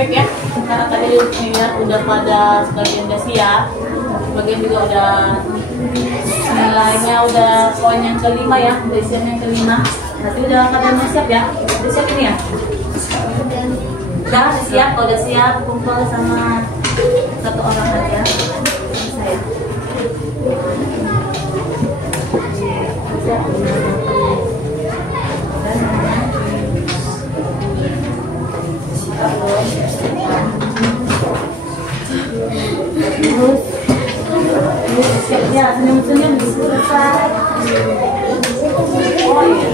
Baik ya, karena tadi lihat udah pada sebagian udah siap, sebagian juga udah nilainya udah poin yang kelima ya, udah isian yang kelima. Berarti udah pada siap ya, udah siap ini ya? Udah siap, kalau udah siap kumpul sama satu orang aja. Saya. Siap. Terus siap ya, senyum-senyum selesai. Oh iya,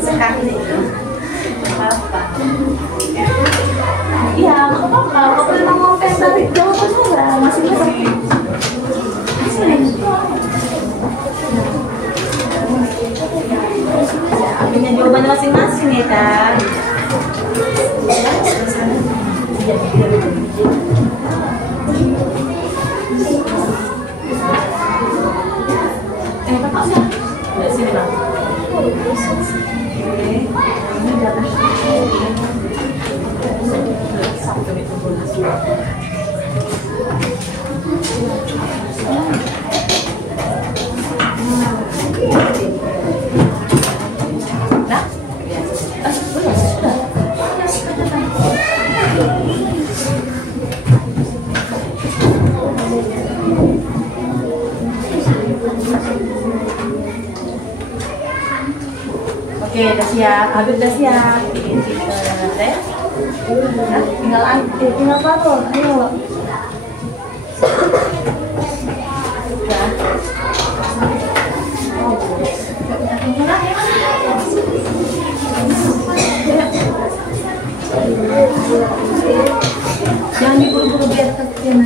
sekali apa? Iya, nggak apa-apa. Kalau memang mau tes dari jawaban saya masing-masing. Punya jawabannya masing-masing ya kan? Kakak sih? Udah sini bang. Ini udah satu itu bonus. Oke, udah siap. Habib udah siap. Teh. Tinggal apa? Ayo. Jangan diburu-buru biar kecil.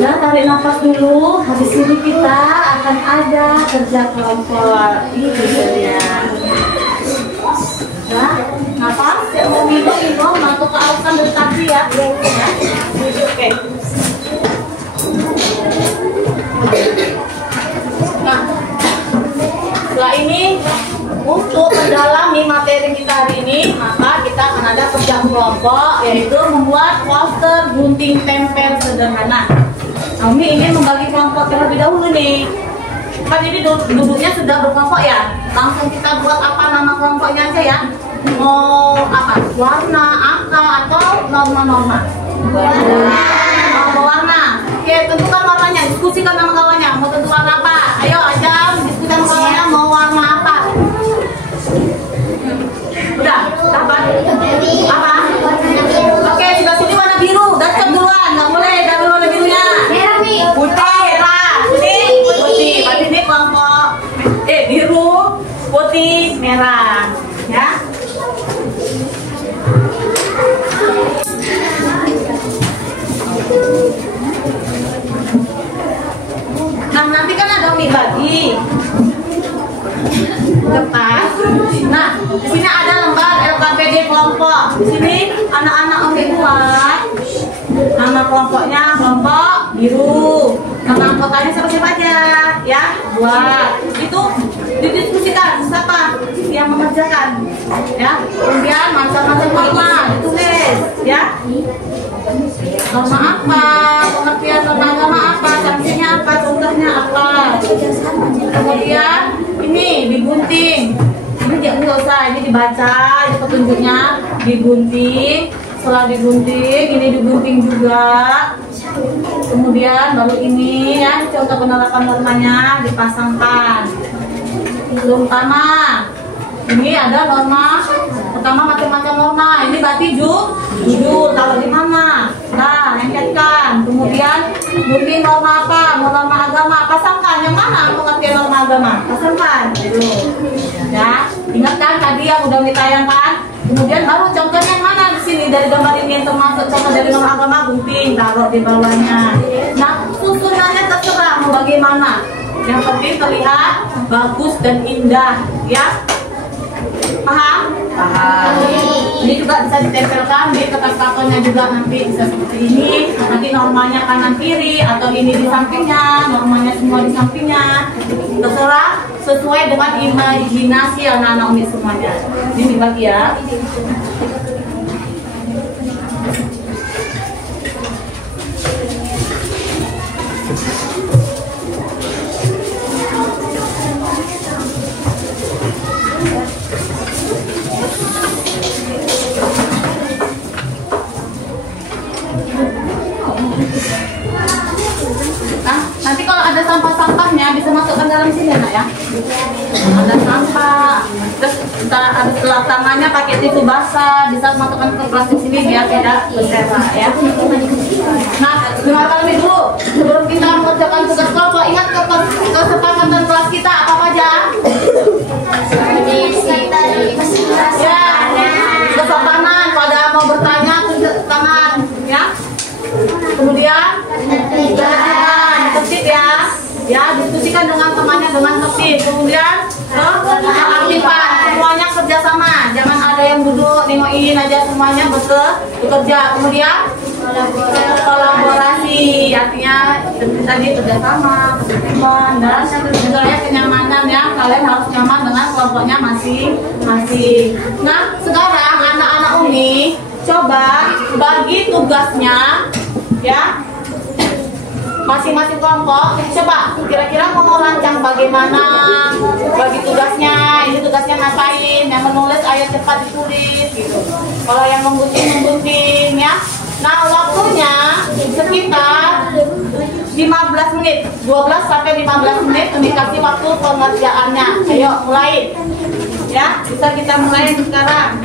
Ya, tarik nafas dulu. Habis ini kita akan ada kerja kelompok. Itu dia. Nah, nafas. Yang mau minum, masuk ke ausan dari tadi ya. Oke. Nah, setelah ini untuk mendalami materi kita hari ini, maka kita akan ada kerja kelompok, yaitu membuat poster gunting tempel sederhana. Kami ingin membagi kelompok terlebih dahulu nih. Kan ini duduknya sudah berkelompok ya. Langsung kita buat apa nama kelompoknya aja ya. Mau apa? Warna, angka, atau norma-norma? Warna. Oke, tentukan warnanya. Diskusikan sama kawannya. Mau tentu warna apa? Ayo, aja diskusikan kawannya mau warna apa. Udah, dapat? Apa? Oke, sebelah sini warna biru. Udah siap duluan. Nggak boleh dari warna birunya. Putih, merah, putih. Berarti ini kelompok biru, putih, merah, ya. Nah, nanti kan ada mie bagi kertas. Nah, di sini ada lembar LKPD kelompok. Di sini anak-anak Umi buat nama kelompoknya kelompok biru. Nama anggotanya siapa-siapa aja, ya. Buat itu didiskusikan siapa yang mengerjakan, ya. Kemudian macam-macam norma ditulis, ya. Norma apa, pengertian norma agama apa, sanksinya apa, contohnya apa. Kemudian ini digunting. Ini nggak usah, ini dibaca, ini petunjuknya digunting. Setelah digunting, ini digunting juga. Kemudian baru ini ya, contoh penerapan normanya dipasangkan. Terutama ini ada norma pertama, macam-macam norma. Ini berarti judul. Kalau Gunting norma apa? Norma agama. Pasangkan yang mana pengertian norma agama? Pasangkan. Ya, ingat kan tadi yang udah ditayangkan? Kemudian baru contohnya yang mana di sini dari gambar ini yang termasuk contoh dari norma agama, gunting, taruh di bawahnya. Nah, susunannya terserah mau bagaimana. Yang penting terlihat bagus dan indah, ya. Paham? Paham. Ini juga bisa ditempelkan di kertas kartonnya juga, nanti bisa seperti ini. Nanti normanya kanan kiri atau ini di sampingnya, normanya semua di sampingnya. Terserah sesuai dengan imajinasi anak-anak unik semuanya. Ini dibagi ya. Nanti kalau ada sampah-sampahnya bisa masukkan dalam sini nak ya. Ada sampah, terus kita habis lap tangannya pakai tisu basah, bisa masukkan ke plastik sini biar tidak berserakan ya. Nah, dengarkan dulu sebelum kita mengerjakan tugas kelompok, ingat kesepakatan kelas kita apa aja? Ya, kesopanan pada mau bertanya tunjuk tangan ya. Kemudian tertib ya, diskusikan dengan temannya dengan tertib. Kemudian aktifan, semuanya kerjasama, jangan ada yang duduk nengokin aja, semuanya bekerja. Kemudian kolaborasi, artinya tadi kerjasama, ketertiban, dan sebenarnya kenyamanan ya, kalian harus nyaman dengan kelompoknya masing-masing. Nah, sekarang anak-anak Umi coba bagi tugasnya ya, masing-masing kelompok. Coba kira-kira mau rancang bagaimana bagi tugasnya, ini tugasnya ngapain, yang menulis ayo cepat ditulis gitu, kalau yang menggunting ya. Nah, waktunya sekitar 15 menit, 12 sampai 15 menit Umi kasih waktu pengerjaannya. Ayo mulai ya, bisa kita mulai sekarang.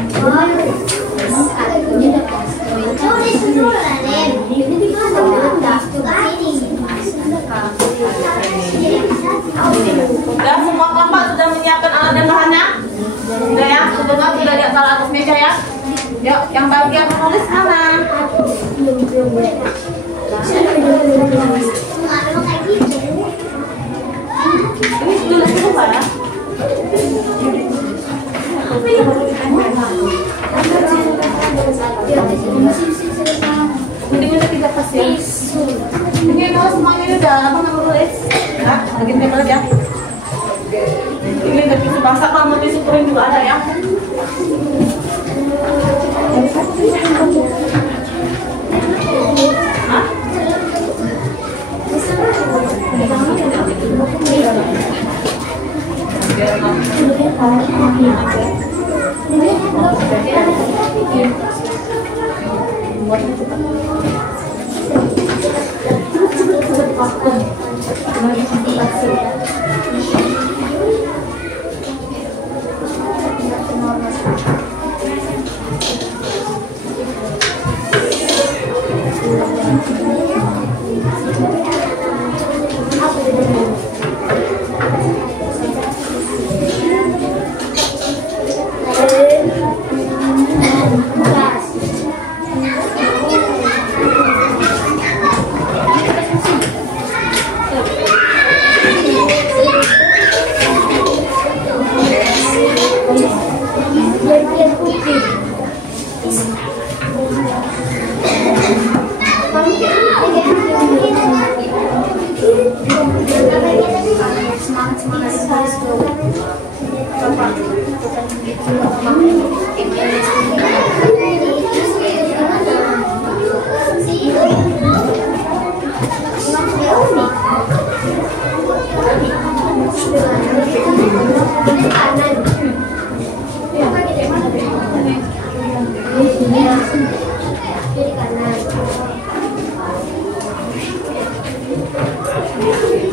Sudah semua kelompok sudah menyiapkan alat dan bahannya? Sudah ya, sudah di atas meja ya. Yuk, yang bagian menulis mana? Ini tulis dulu Pak ya. Ini tidak pas ya. Ini kalau semuanya udah apa nggak tulis? Nah, lagi tempel aja. Ini udah tisu basah, kalau mau tisu kering juga ada ya. Hah?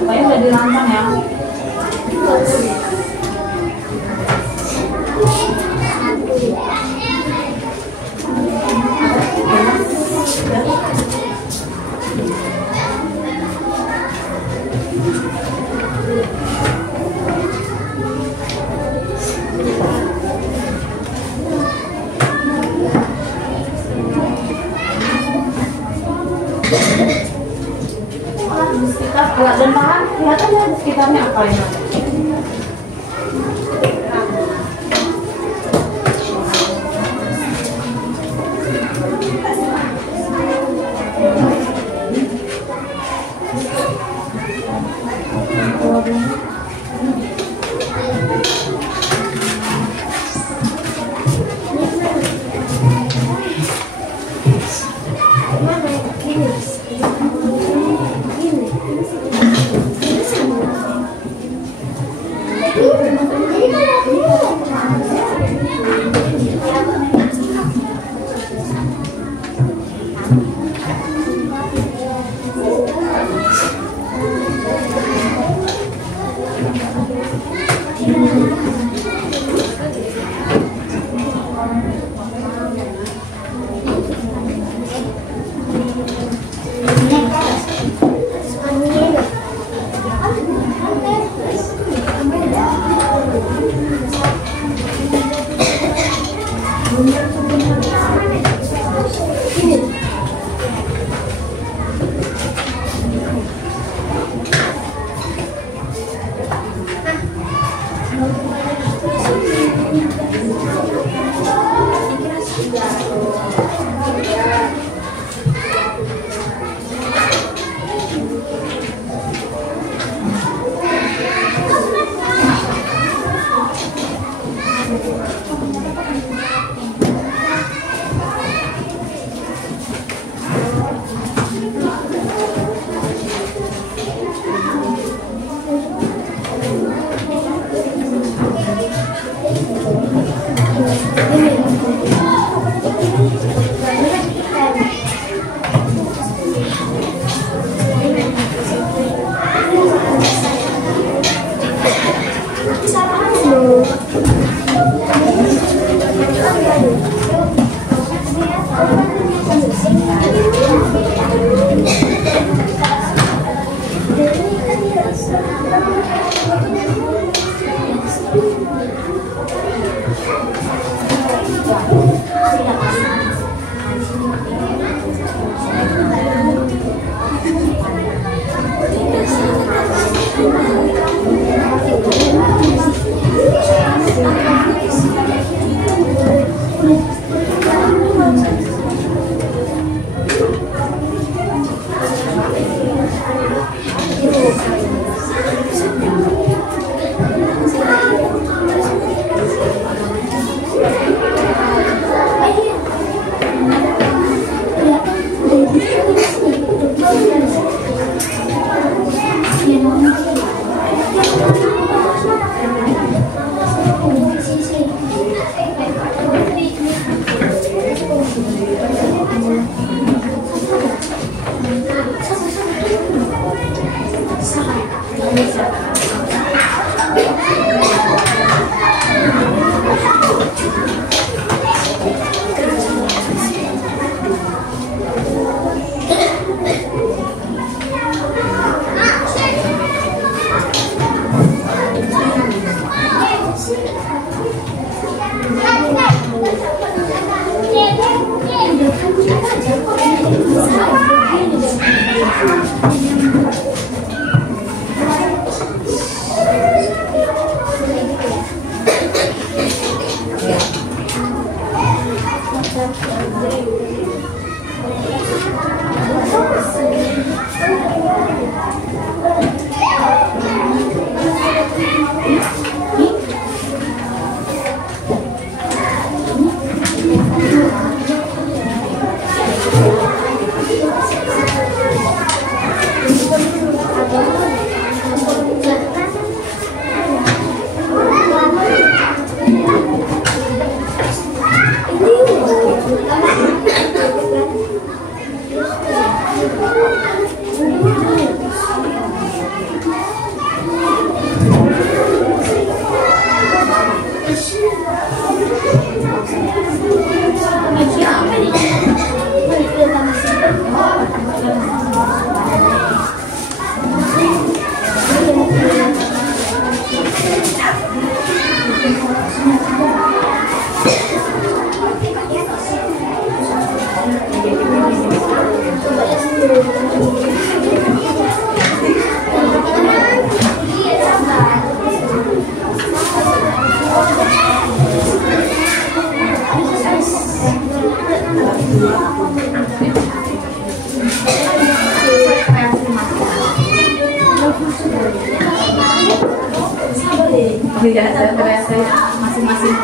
Pokoknya udah dirancang ya. atas alat dan bahan, kelihatannya di sekitarnya apa yang ada. Iya, kreasi masing-masing.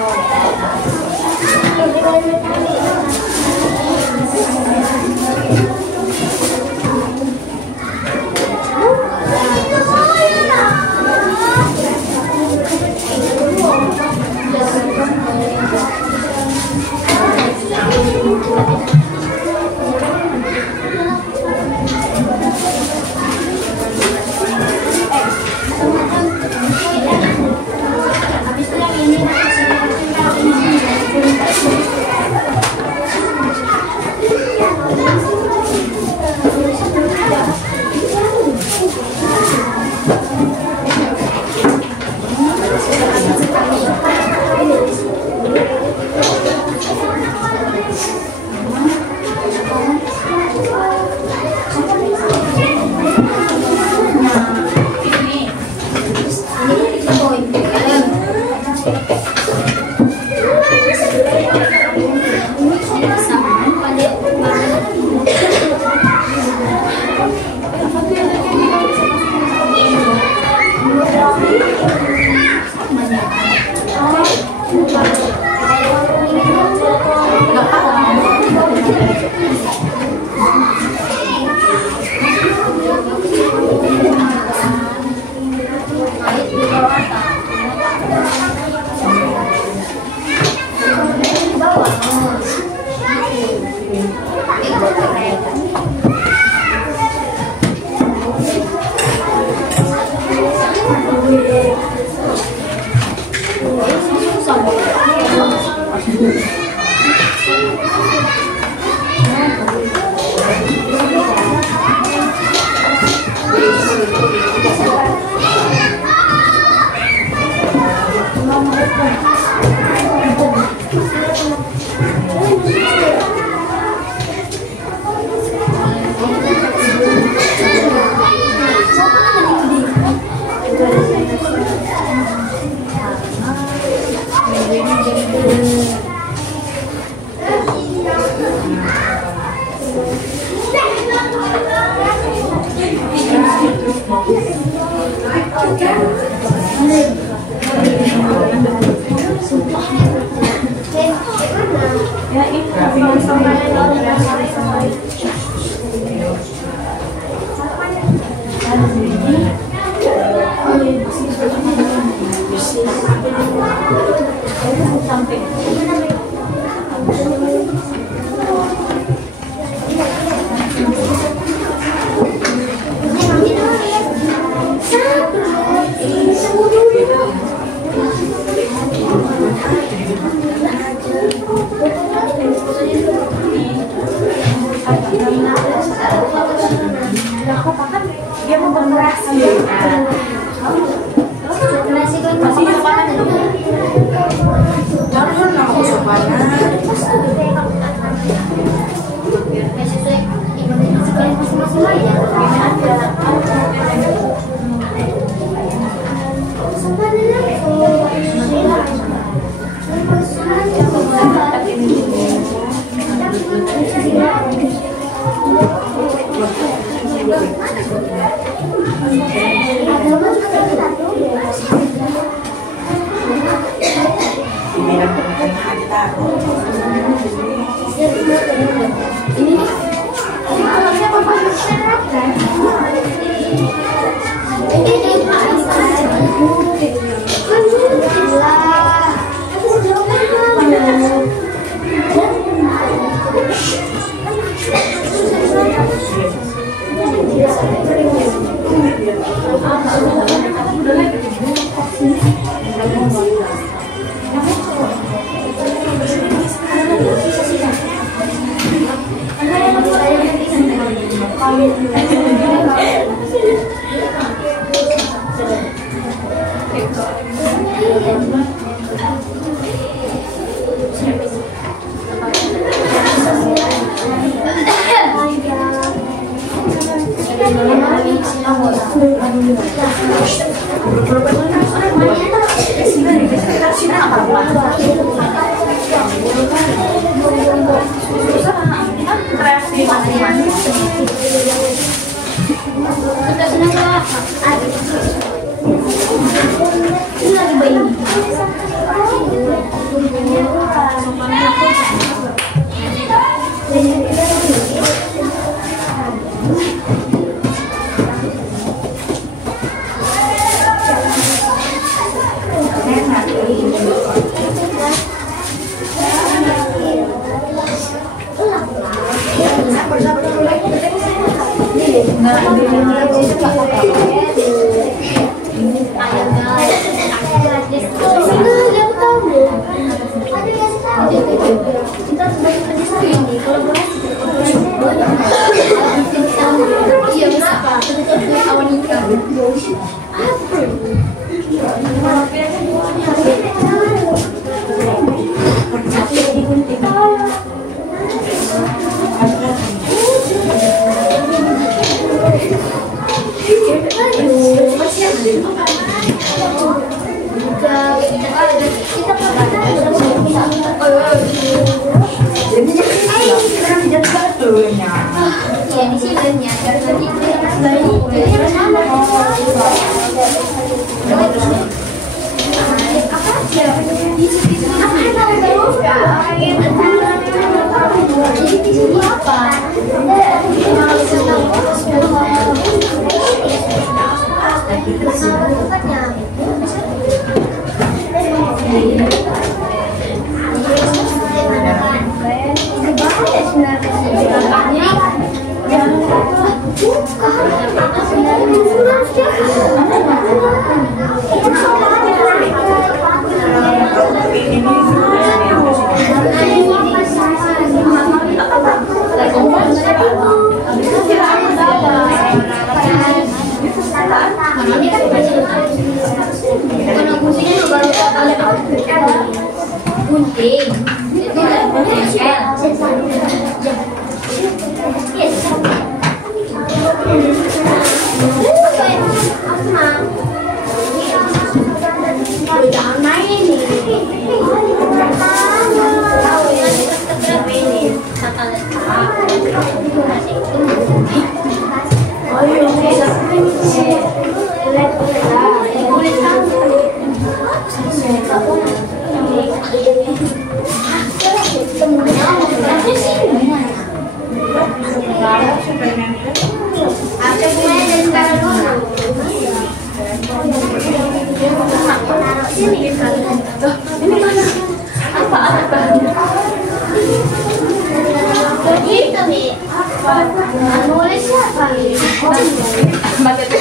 Ini lagi bayi.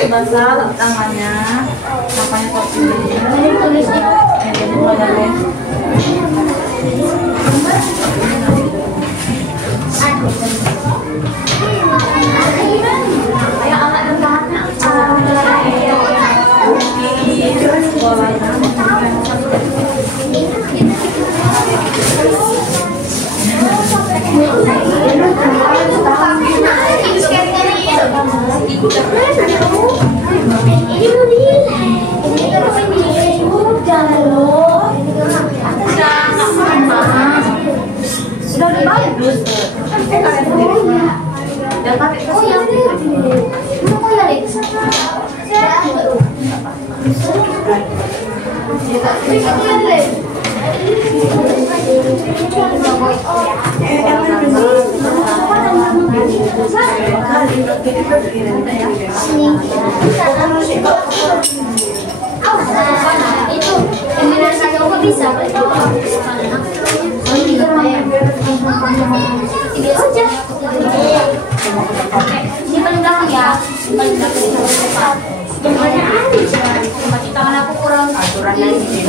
Basah tangannya, makanya kok itu yang saja kok bisa ini paling belakang ya, paling belakang mati tangan aku kurang aturan lagi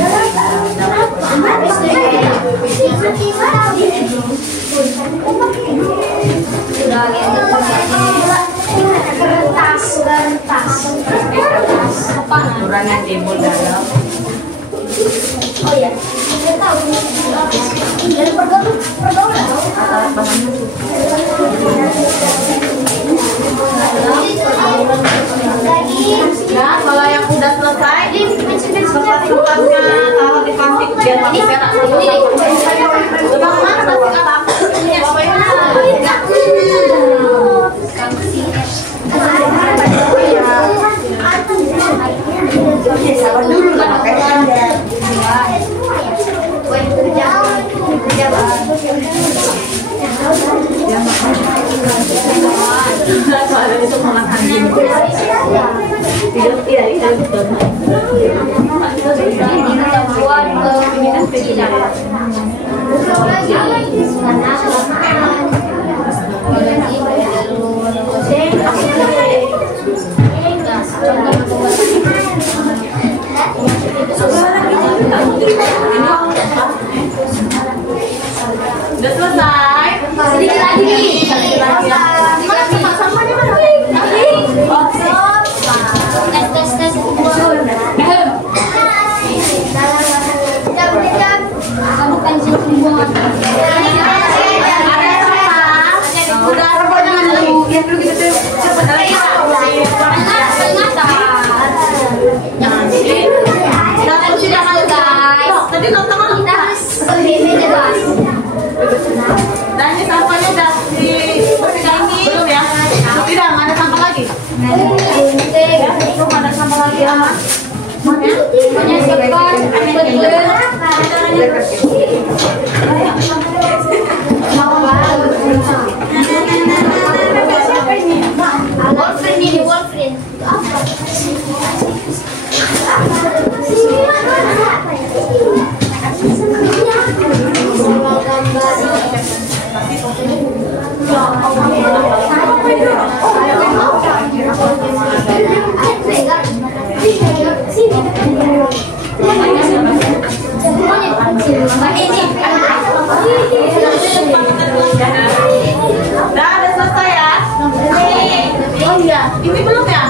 aturan yang timbul dalam. Oh ya, saya tahu. Dan pergaulan ya, kalau yang udah selesai kertas-kertasnya taruh di plastik biar masih perak. Bagaimana plastik apa? sabar dulu lah Itu ada sama lagi anak. Udah selesai ya? Oh iya, ini belum ya?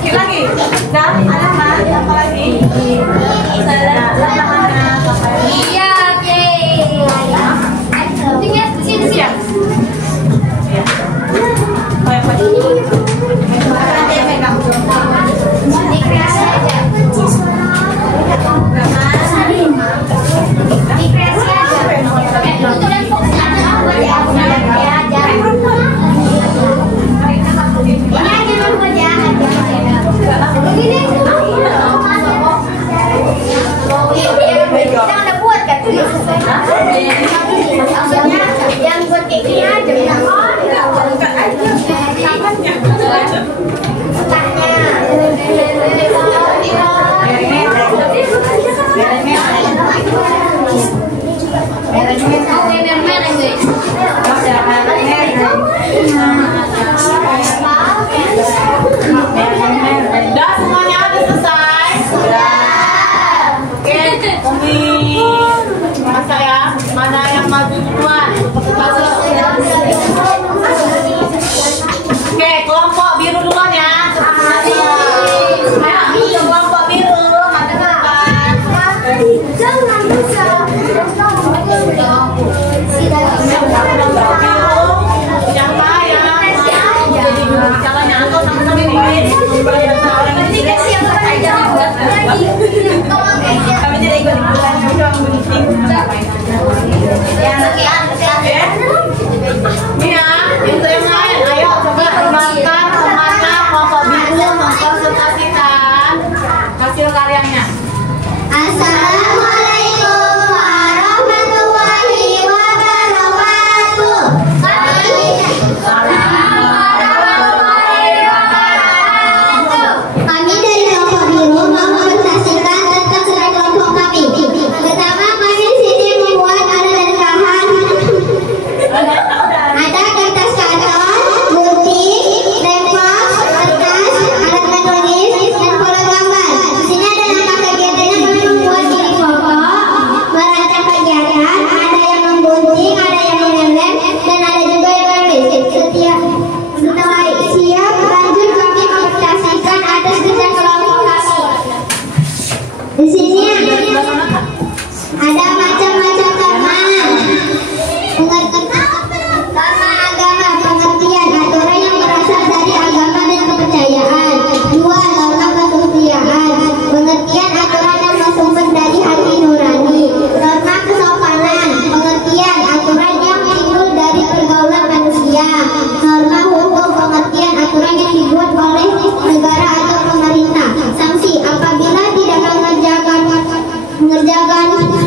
Sekali lagi. Dan ada apa lagi? Iya, oke. Tinggal sini siap. Dikreasi aja. Dikreasi aja. Itu dan fokus aja. Ini aja dulu aja. Begini. Kita udah buat kan? Yang buat kayak gini aja. Udah semuanya udah selesai? Oke, Umi masa ya, mana yang maju duluan? Oke, kelompok biru duluan ya. Ayo, kelompok biru, maju depan. Jangan lupa. Siapa yang mau jadi juru bicaranya atau sama-sama ini? Kami tidak ikut ikutan, kami cuma meeting. Ini ya, itu yang lain. Ayo coba kembangkan kemana kelompok biru mengkonsultasikan hasil karyanya. Assalamualaikum warahmatullahi wabarakatuh. Kami dari kelompok biru mengkonsultasikan tentang surat kelompok kami. Pertama, kami sini membuat alat dan bahan. Ada kertas karton, gunting, lempak, kertas, alat menulis, dan pola gambar. Di sini ada nama kegiatannya. Kami membuat diri pokok, merancang kegiatan. Ada yang menggunting, ada yang meleleh, dan ada juga yang menulis. Setelah siap, lanjut kami mempresentasikan atas kertas kelompok kami. Di sini ada macam-macam tema. Tema agama, pengertian aturan yang berasal dari agama dan kepercayaan. 2. Norma kesucian, pengertian aturan yang bersumber dari hati nurani. Norma kesopanan, pengertian aturan yang timbul dari pergaulan manusia. Norma hukum, pengertian aturan yang dibuat oleh negara atau pemerintah. Sanksi apabila tidak mengerjakan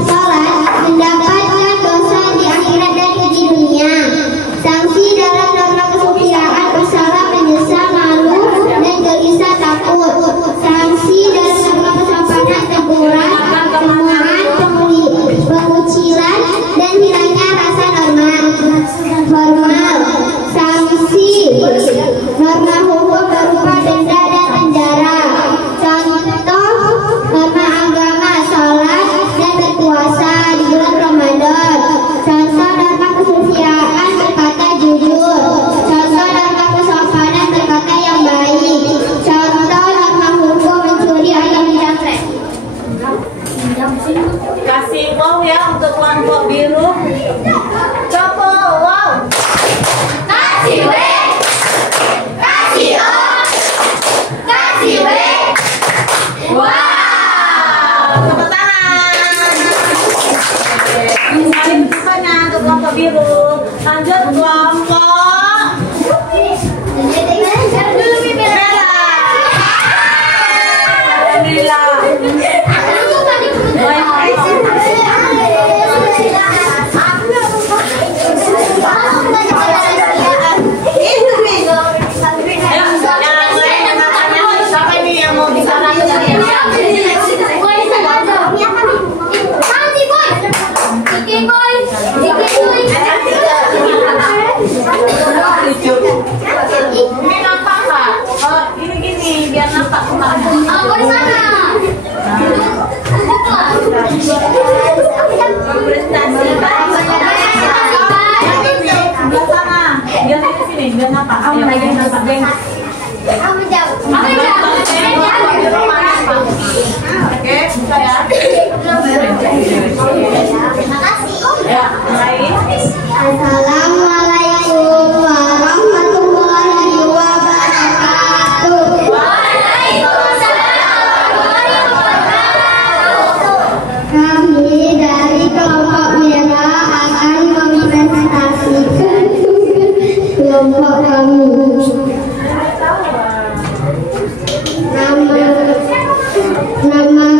sholat, mendapatkan dosa di akhirat dan di dunia. Sanksi dalam norma kesucian, bersalah, menyesal, malu, dan gelisah, takut. Sanksi dalam norma kesopanan, teguran, temuan, pengucilan, dan hilangnya rasa formal. Sanksi norma hukum berupa denda dan penjara. Contoh norma agama, sholat dan berpuasa di bulan Ramadan. Contoh norma kesucian, berkata jujur. Contoh norma kesopanan, berkata yang baik. Contoh norma hukum, mencuri atau menjamret. Kasih wow ya untuk kelompok biru. Coba wow. Kasih W, kasih O, ini dan apa? Oke, buka ya. Ya, mulai. Assalamualaikum warahmatullahi wabarakatuh. Kami dari kelompok merah akan mempresentasikan kelompok kami. Nama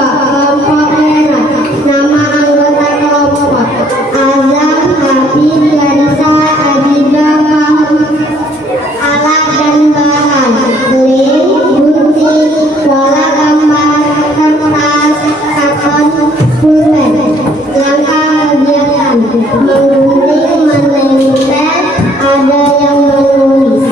kelompok merah, nama anggota kelompok Azam, Habib, Larissa, Adibah, alat dan bahan lem, gunting, pola gambar, kertas, karton, pulpen. Langkah kegiatan menggunting, menempel, ada yang menulis.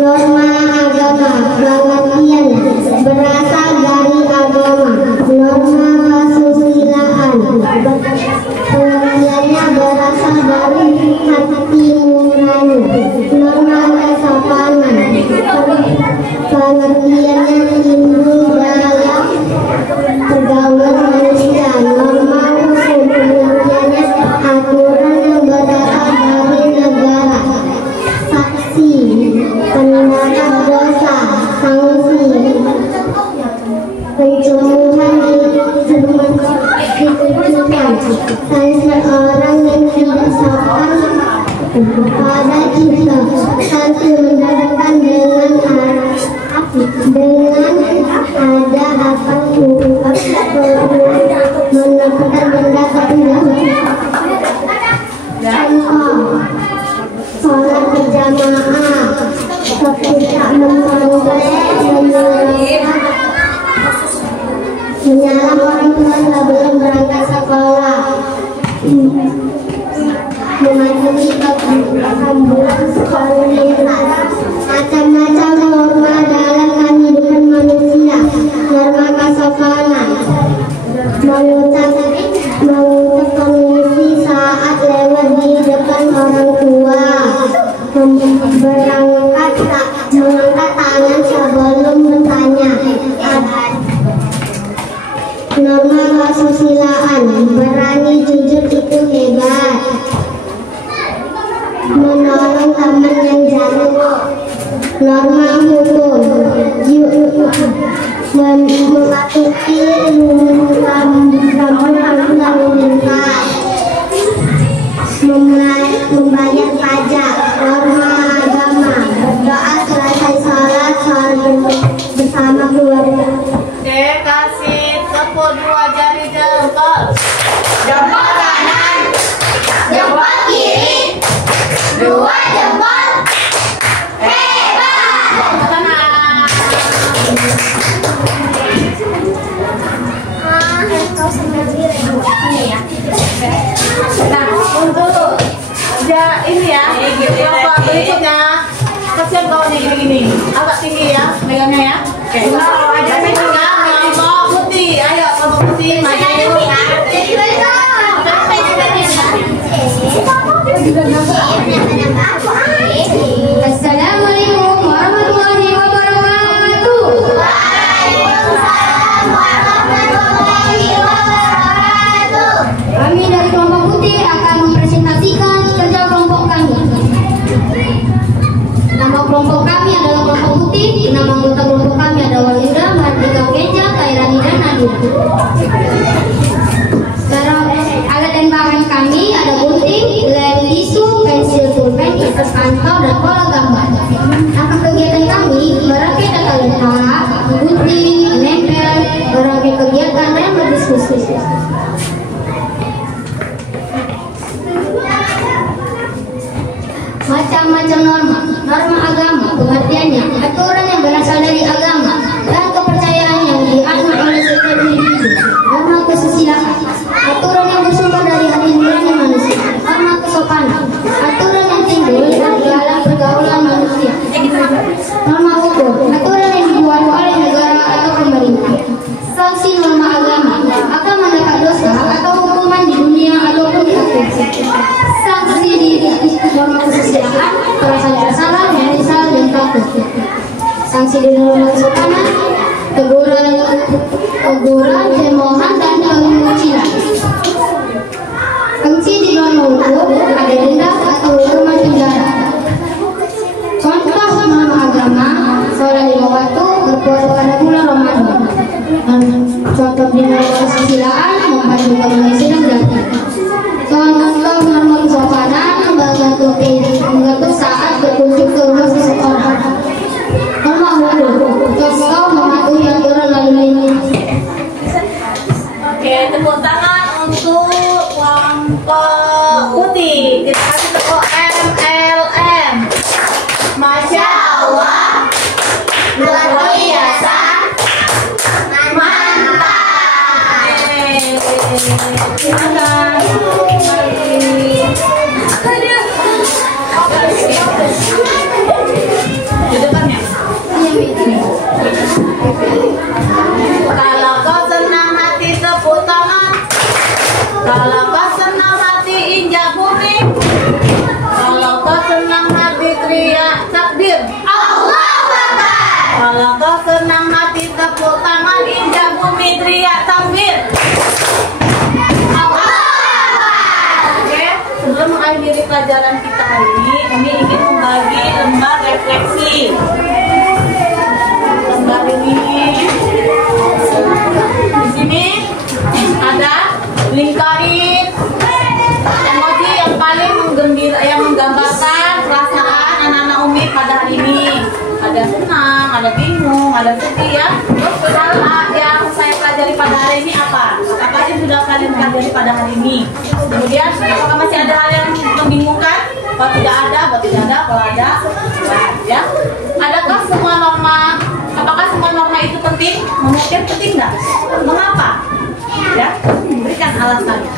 Norma agama, pengertian berasal dari agama. Norma kesusilaan, pengertiannya berasal dari hati nurani. Norma kesopanan, pengertiannya timbul dalam pergaulan manusia. Norma hukum, pengertiannya aturan yang berasal dari negara. Saksi, penindakan dosa, sanksi, pencumuran ditentukan. Seseorang yang tidak sopan pada kita, satu mendatangkan dengan ada apa melakukan benda contoh sholat berjamaah, ketika menyalam orang tua sebelum berangkat sekolah, mematuhi ambulans lalu lintas. Macam-macam norma dalam kehidupan manusia. Norma kesopanan, mengucap permisi saat lewat di depan orang tua, mengangkat tangan sebelum bertanya. Norma kesusilaan, berani jujur itu hebat. Menolong teman yang jatuh. Norma hukum, mematuhi rambu lalu lintas, membayar pajak. Norma agama, berdoa selesai sholat bersama keluarga. Kasih tepuk dua jari jempol. Jempol kanan, jempol kiri, dua jempol. Hebat. Tenang. Nah, untuk ini ya, kelompok berikutnya. Kasihan bawahnya gini-gini, agak tinggi ya, megangnya ya. Oke. Ada megangnya kelompok putih. Ayo kelompok putih maju. Assalamualaikum warahmatullahi wabarakatuh. Waalaikumsalam warahmatullahi wabarakatuh. Kami dari kelompok putih akan mempresentasikan kerja kelompok kami. Nama kelompok kami adalah kelompok putih. Nama anggota kelompok kami adalah Yuda, Mardika, Kenja, Kairani, dan Nadia. Sekarang alat dan bahan kami ada gunting, lem, tisu, pensil, pulpen, kertas kantong, dan pola gambar. Langkah kegiatan kami merangkai data letak, gunting, menempel, merangkai kegiatan, dan berdiskusi. Macam-macam norma agama, pengertiannya aturan yang berasal dari agama dan kepercayaan yang dianut oleh setiap individu. Norma kesusilaan, aturan yang bersumber dari hati nurani manusia. Norma kesopanan, aturan yang timbul dalam pergaulan manusia. Norma hukum, aturan yang dibuat oleh negara atau pemerintah. Sanksi norma agama akan mendapat dosa atau hukuman di dunia ataupun di akhirat. Sanksi dengan sopanan, teguran, cemoohan, dan pengucilan. Sanksi di dalam hukum ada denda atau hukuman penjara. Contoh norma agama, sholat 5 waktu, berpuasa pada bulan Ramadan. Dan contoh denda kesusilaan, membantu kondisi dan gratis. Contoh norma kesopanan, mengatur saat berkunjung ke rumah seseorang. Norma hukum, contoh mematuhi aturan lalu lintas. Oke, tepuk tangan untuk kelompok putih. Kita kasih tepuk MLM. Masya Allah, luar biasa, mantap. Di depannya. Kalau kau senang hati tepuk tangan, kalau kau senang hati injak bumi, kalau kau senang hati teriak takbir, Allahu Akbar. Kalau kau senang hati tepuk tangan injak bumi teriak takbir, Allahu Akbar. Oke, sebelum mengakhiri pelajaran kita hari ini, kami ingin membagi lembar refleksi. Lembar ini di sini ada lingkarin emoji yang paling yang menggambarkan perasaan anak-anak Umi pada hari ini. Ada senang, ada bingung, ada sedih ya. Terus hal yang saya pelajari pada hari ini apa? Apa yang sudah kalian pelajari pada hari ini? Kemudian apakah masih ada hal yang membingungkan? Kalau tidak ada, kalau ada, ya. Adakah semua norma? Apakah semua norma itu penting? Mungkin penting nggak? Mengapa? Ya, berikan alasannya.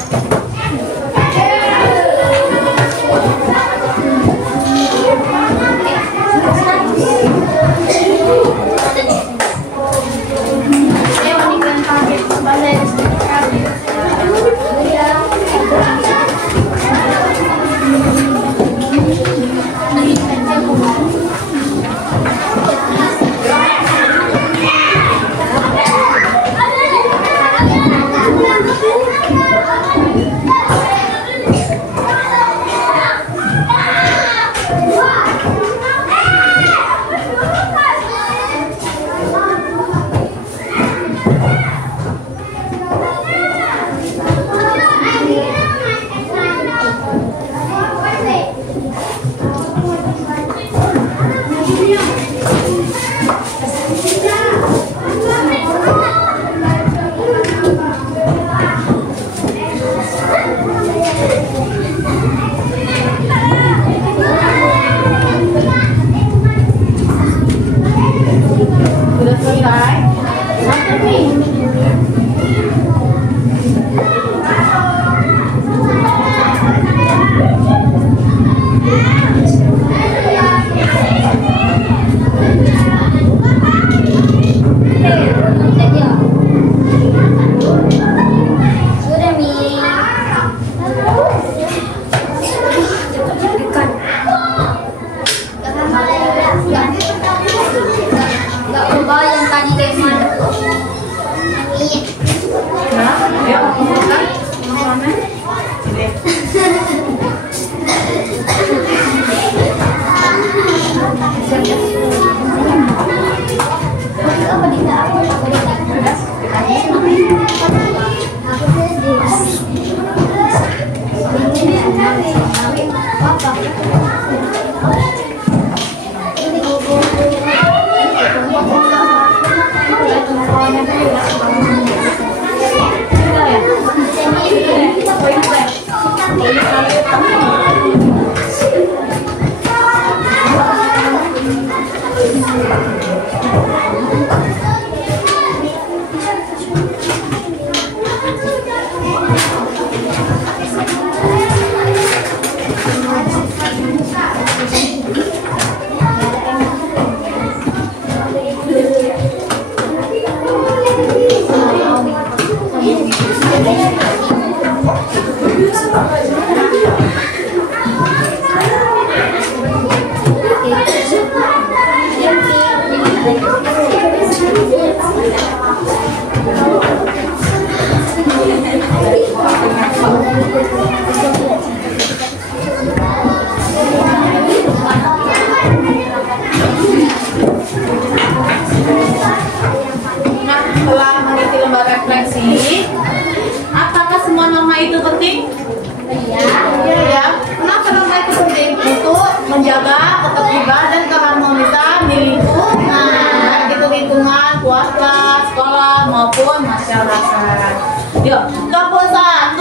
masyarakat. Yuk, tepuk 1,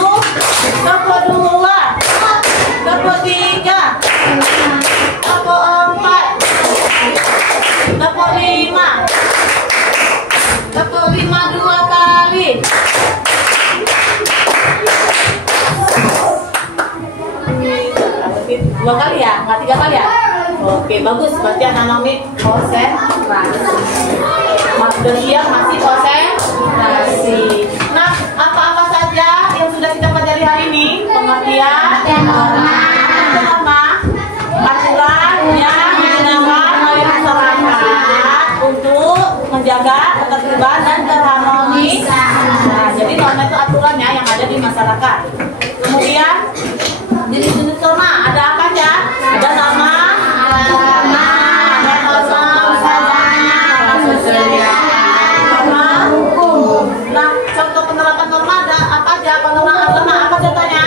tepuk 2, tepuk 3, tepuk 4, tepuk 5, tepuk 5 2 kali. Dua kali ya, nggak 3 kali ya? Oke, bagus. Berarti anak Naomi konsentrasi. Mas Dosia masih konsentrasi. Nah, apa-apa saja yang sudah kita pelajari hari ini? Pengertian, norma, aturan yang digunakan oleh masyarakat untuk menjaga ketertiban dan keharmonisan. Nah, jadi norma itu aturannya yang ada di masyarakat. Kemudian jenis-jenis norma ada apa aja? Ada norma agama, ada norma usadanya, norma hukum. Nah, contoh penerapan norma ada apa aja? Norma agama apa contohnya?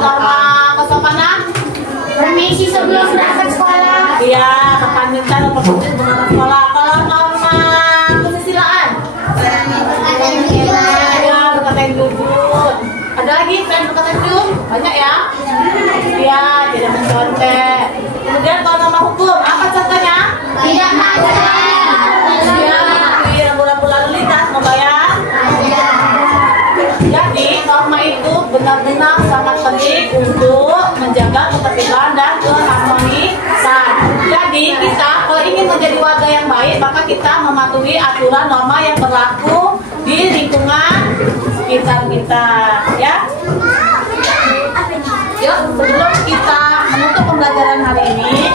Norma kesopanan, Permisi sebelum berangkat sekolah. iya, kepanitan atau berangkat sekolah. Kalau norma kesusilaan, ya berkata yang jujur. Ada lagi tren berkata jujur? Banyak ya? Iya, tidak mencontek. Kemudian kalau norma hukum, apa contohnya? Tidak macet. Iya, di rambu-rambu lalu lintas membayar. Jadi norma itu benar-benar sangat penting untuk menjaga ketertiban dan keharmonisan. Jadi kita kalau ingin menjadi warga yang baik, maka kita mematuhi aturan norma yang berlaku di lingkungan sekitar kita, ya. Yuk, sebelum kita menutup pembelajaran hari ini,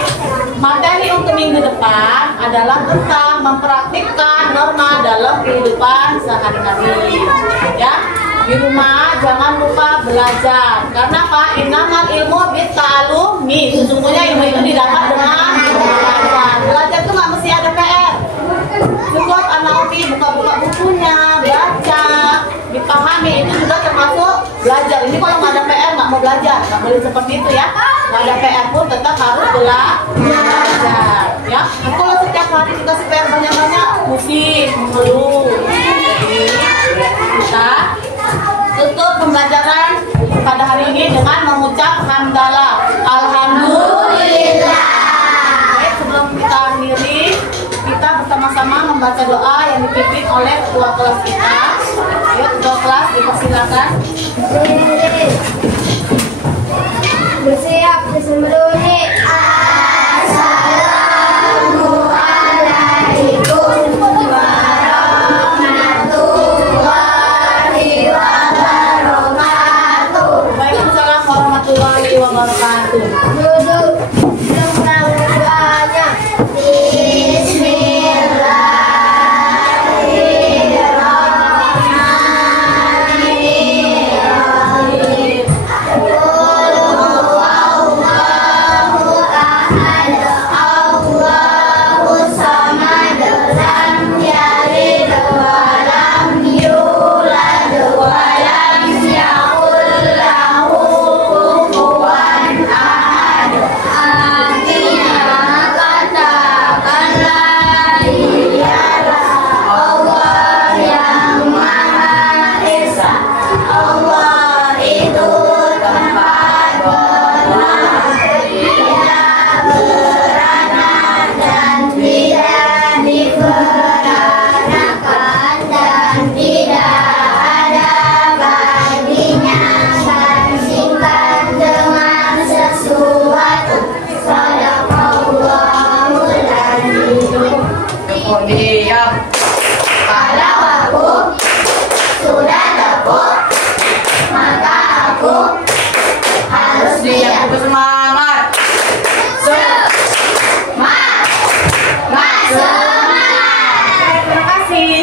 materi untuk minggu depan adalah tentang mempraktikkan norma dalam kehidupan sehari-hari. Ya, di rumah jangan lupa belajar. Karena apa? Innamal ilmu bitta'allumi. Sesungguhnya ilmu itu didapat dengan belajar. Belajar itu nggak mesti ada PR. Cukup anak Naomi buka-buka bukunya, baca, dipahami, itu juga termasuk belajar. Ini kalau nggak ada PR nggak mau belajar, nggak boleh seperti itu ya. Nggak ada PR pun tetap harus belajar. Ya, nah, kalau setiap hari dikasih PR banyak-banyak, pusing, mengeluh. Jadi kita tutup pembelajaran pada hari ini dengan mengucap hamdalah, alhamdulillah. Baik, sebelum kita akhiri, kita bersama-sama membaca doa yang dipimpin oleh ketua kelas kita. Ayo, ketua kelas dipersilakan. Bersiap disembelih. Assalamualaikum warahmatullahi wabarakatuh. Waalaikumsalam warahmatullahi wabarakatuh. Duduk dengan doanya. Bismillahirrahmanirrahim.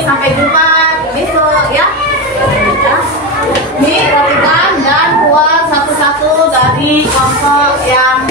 Sampai jumpa besok ya. Ini Rotiban dan Puan satu-satu dari kelompok yang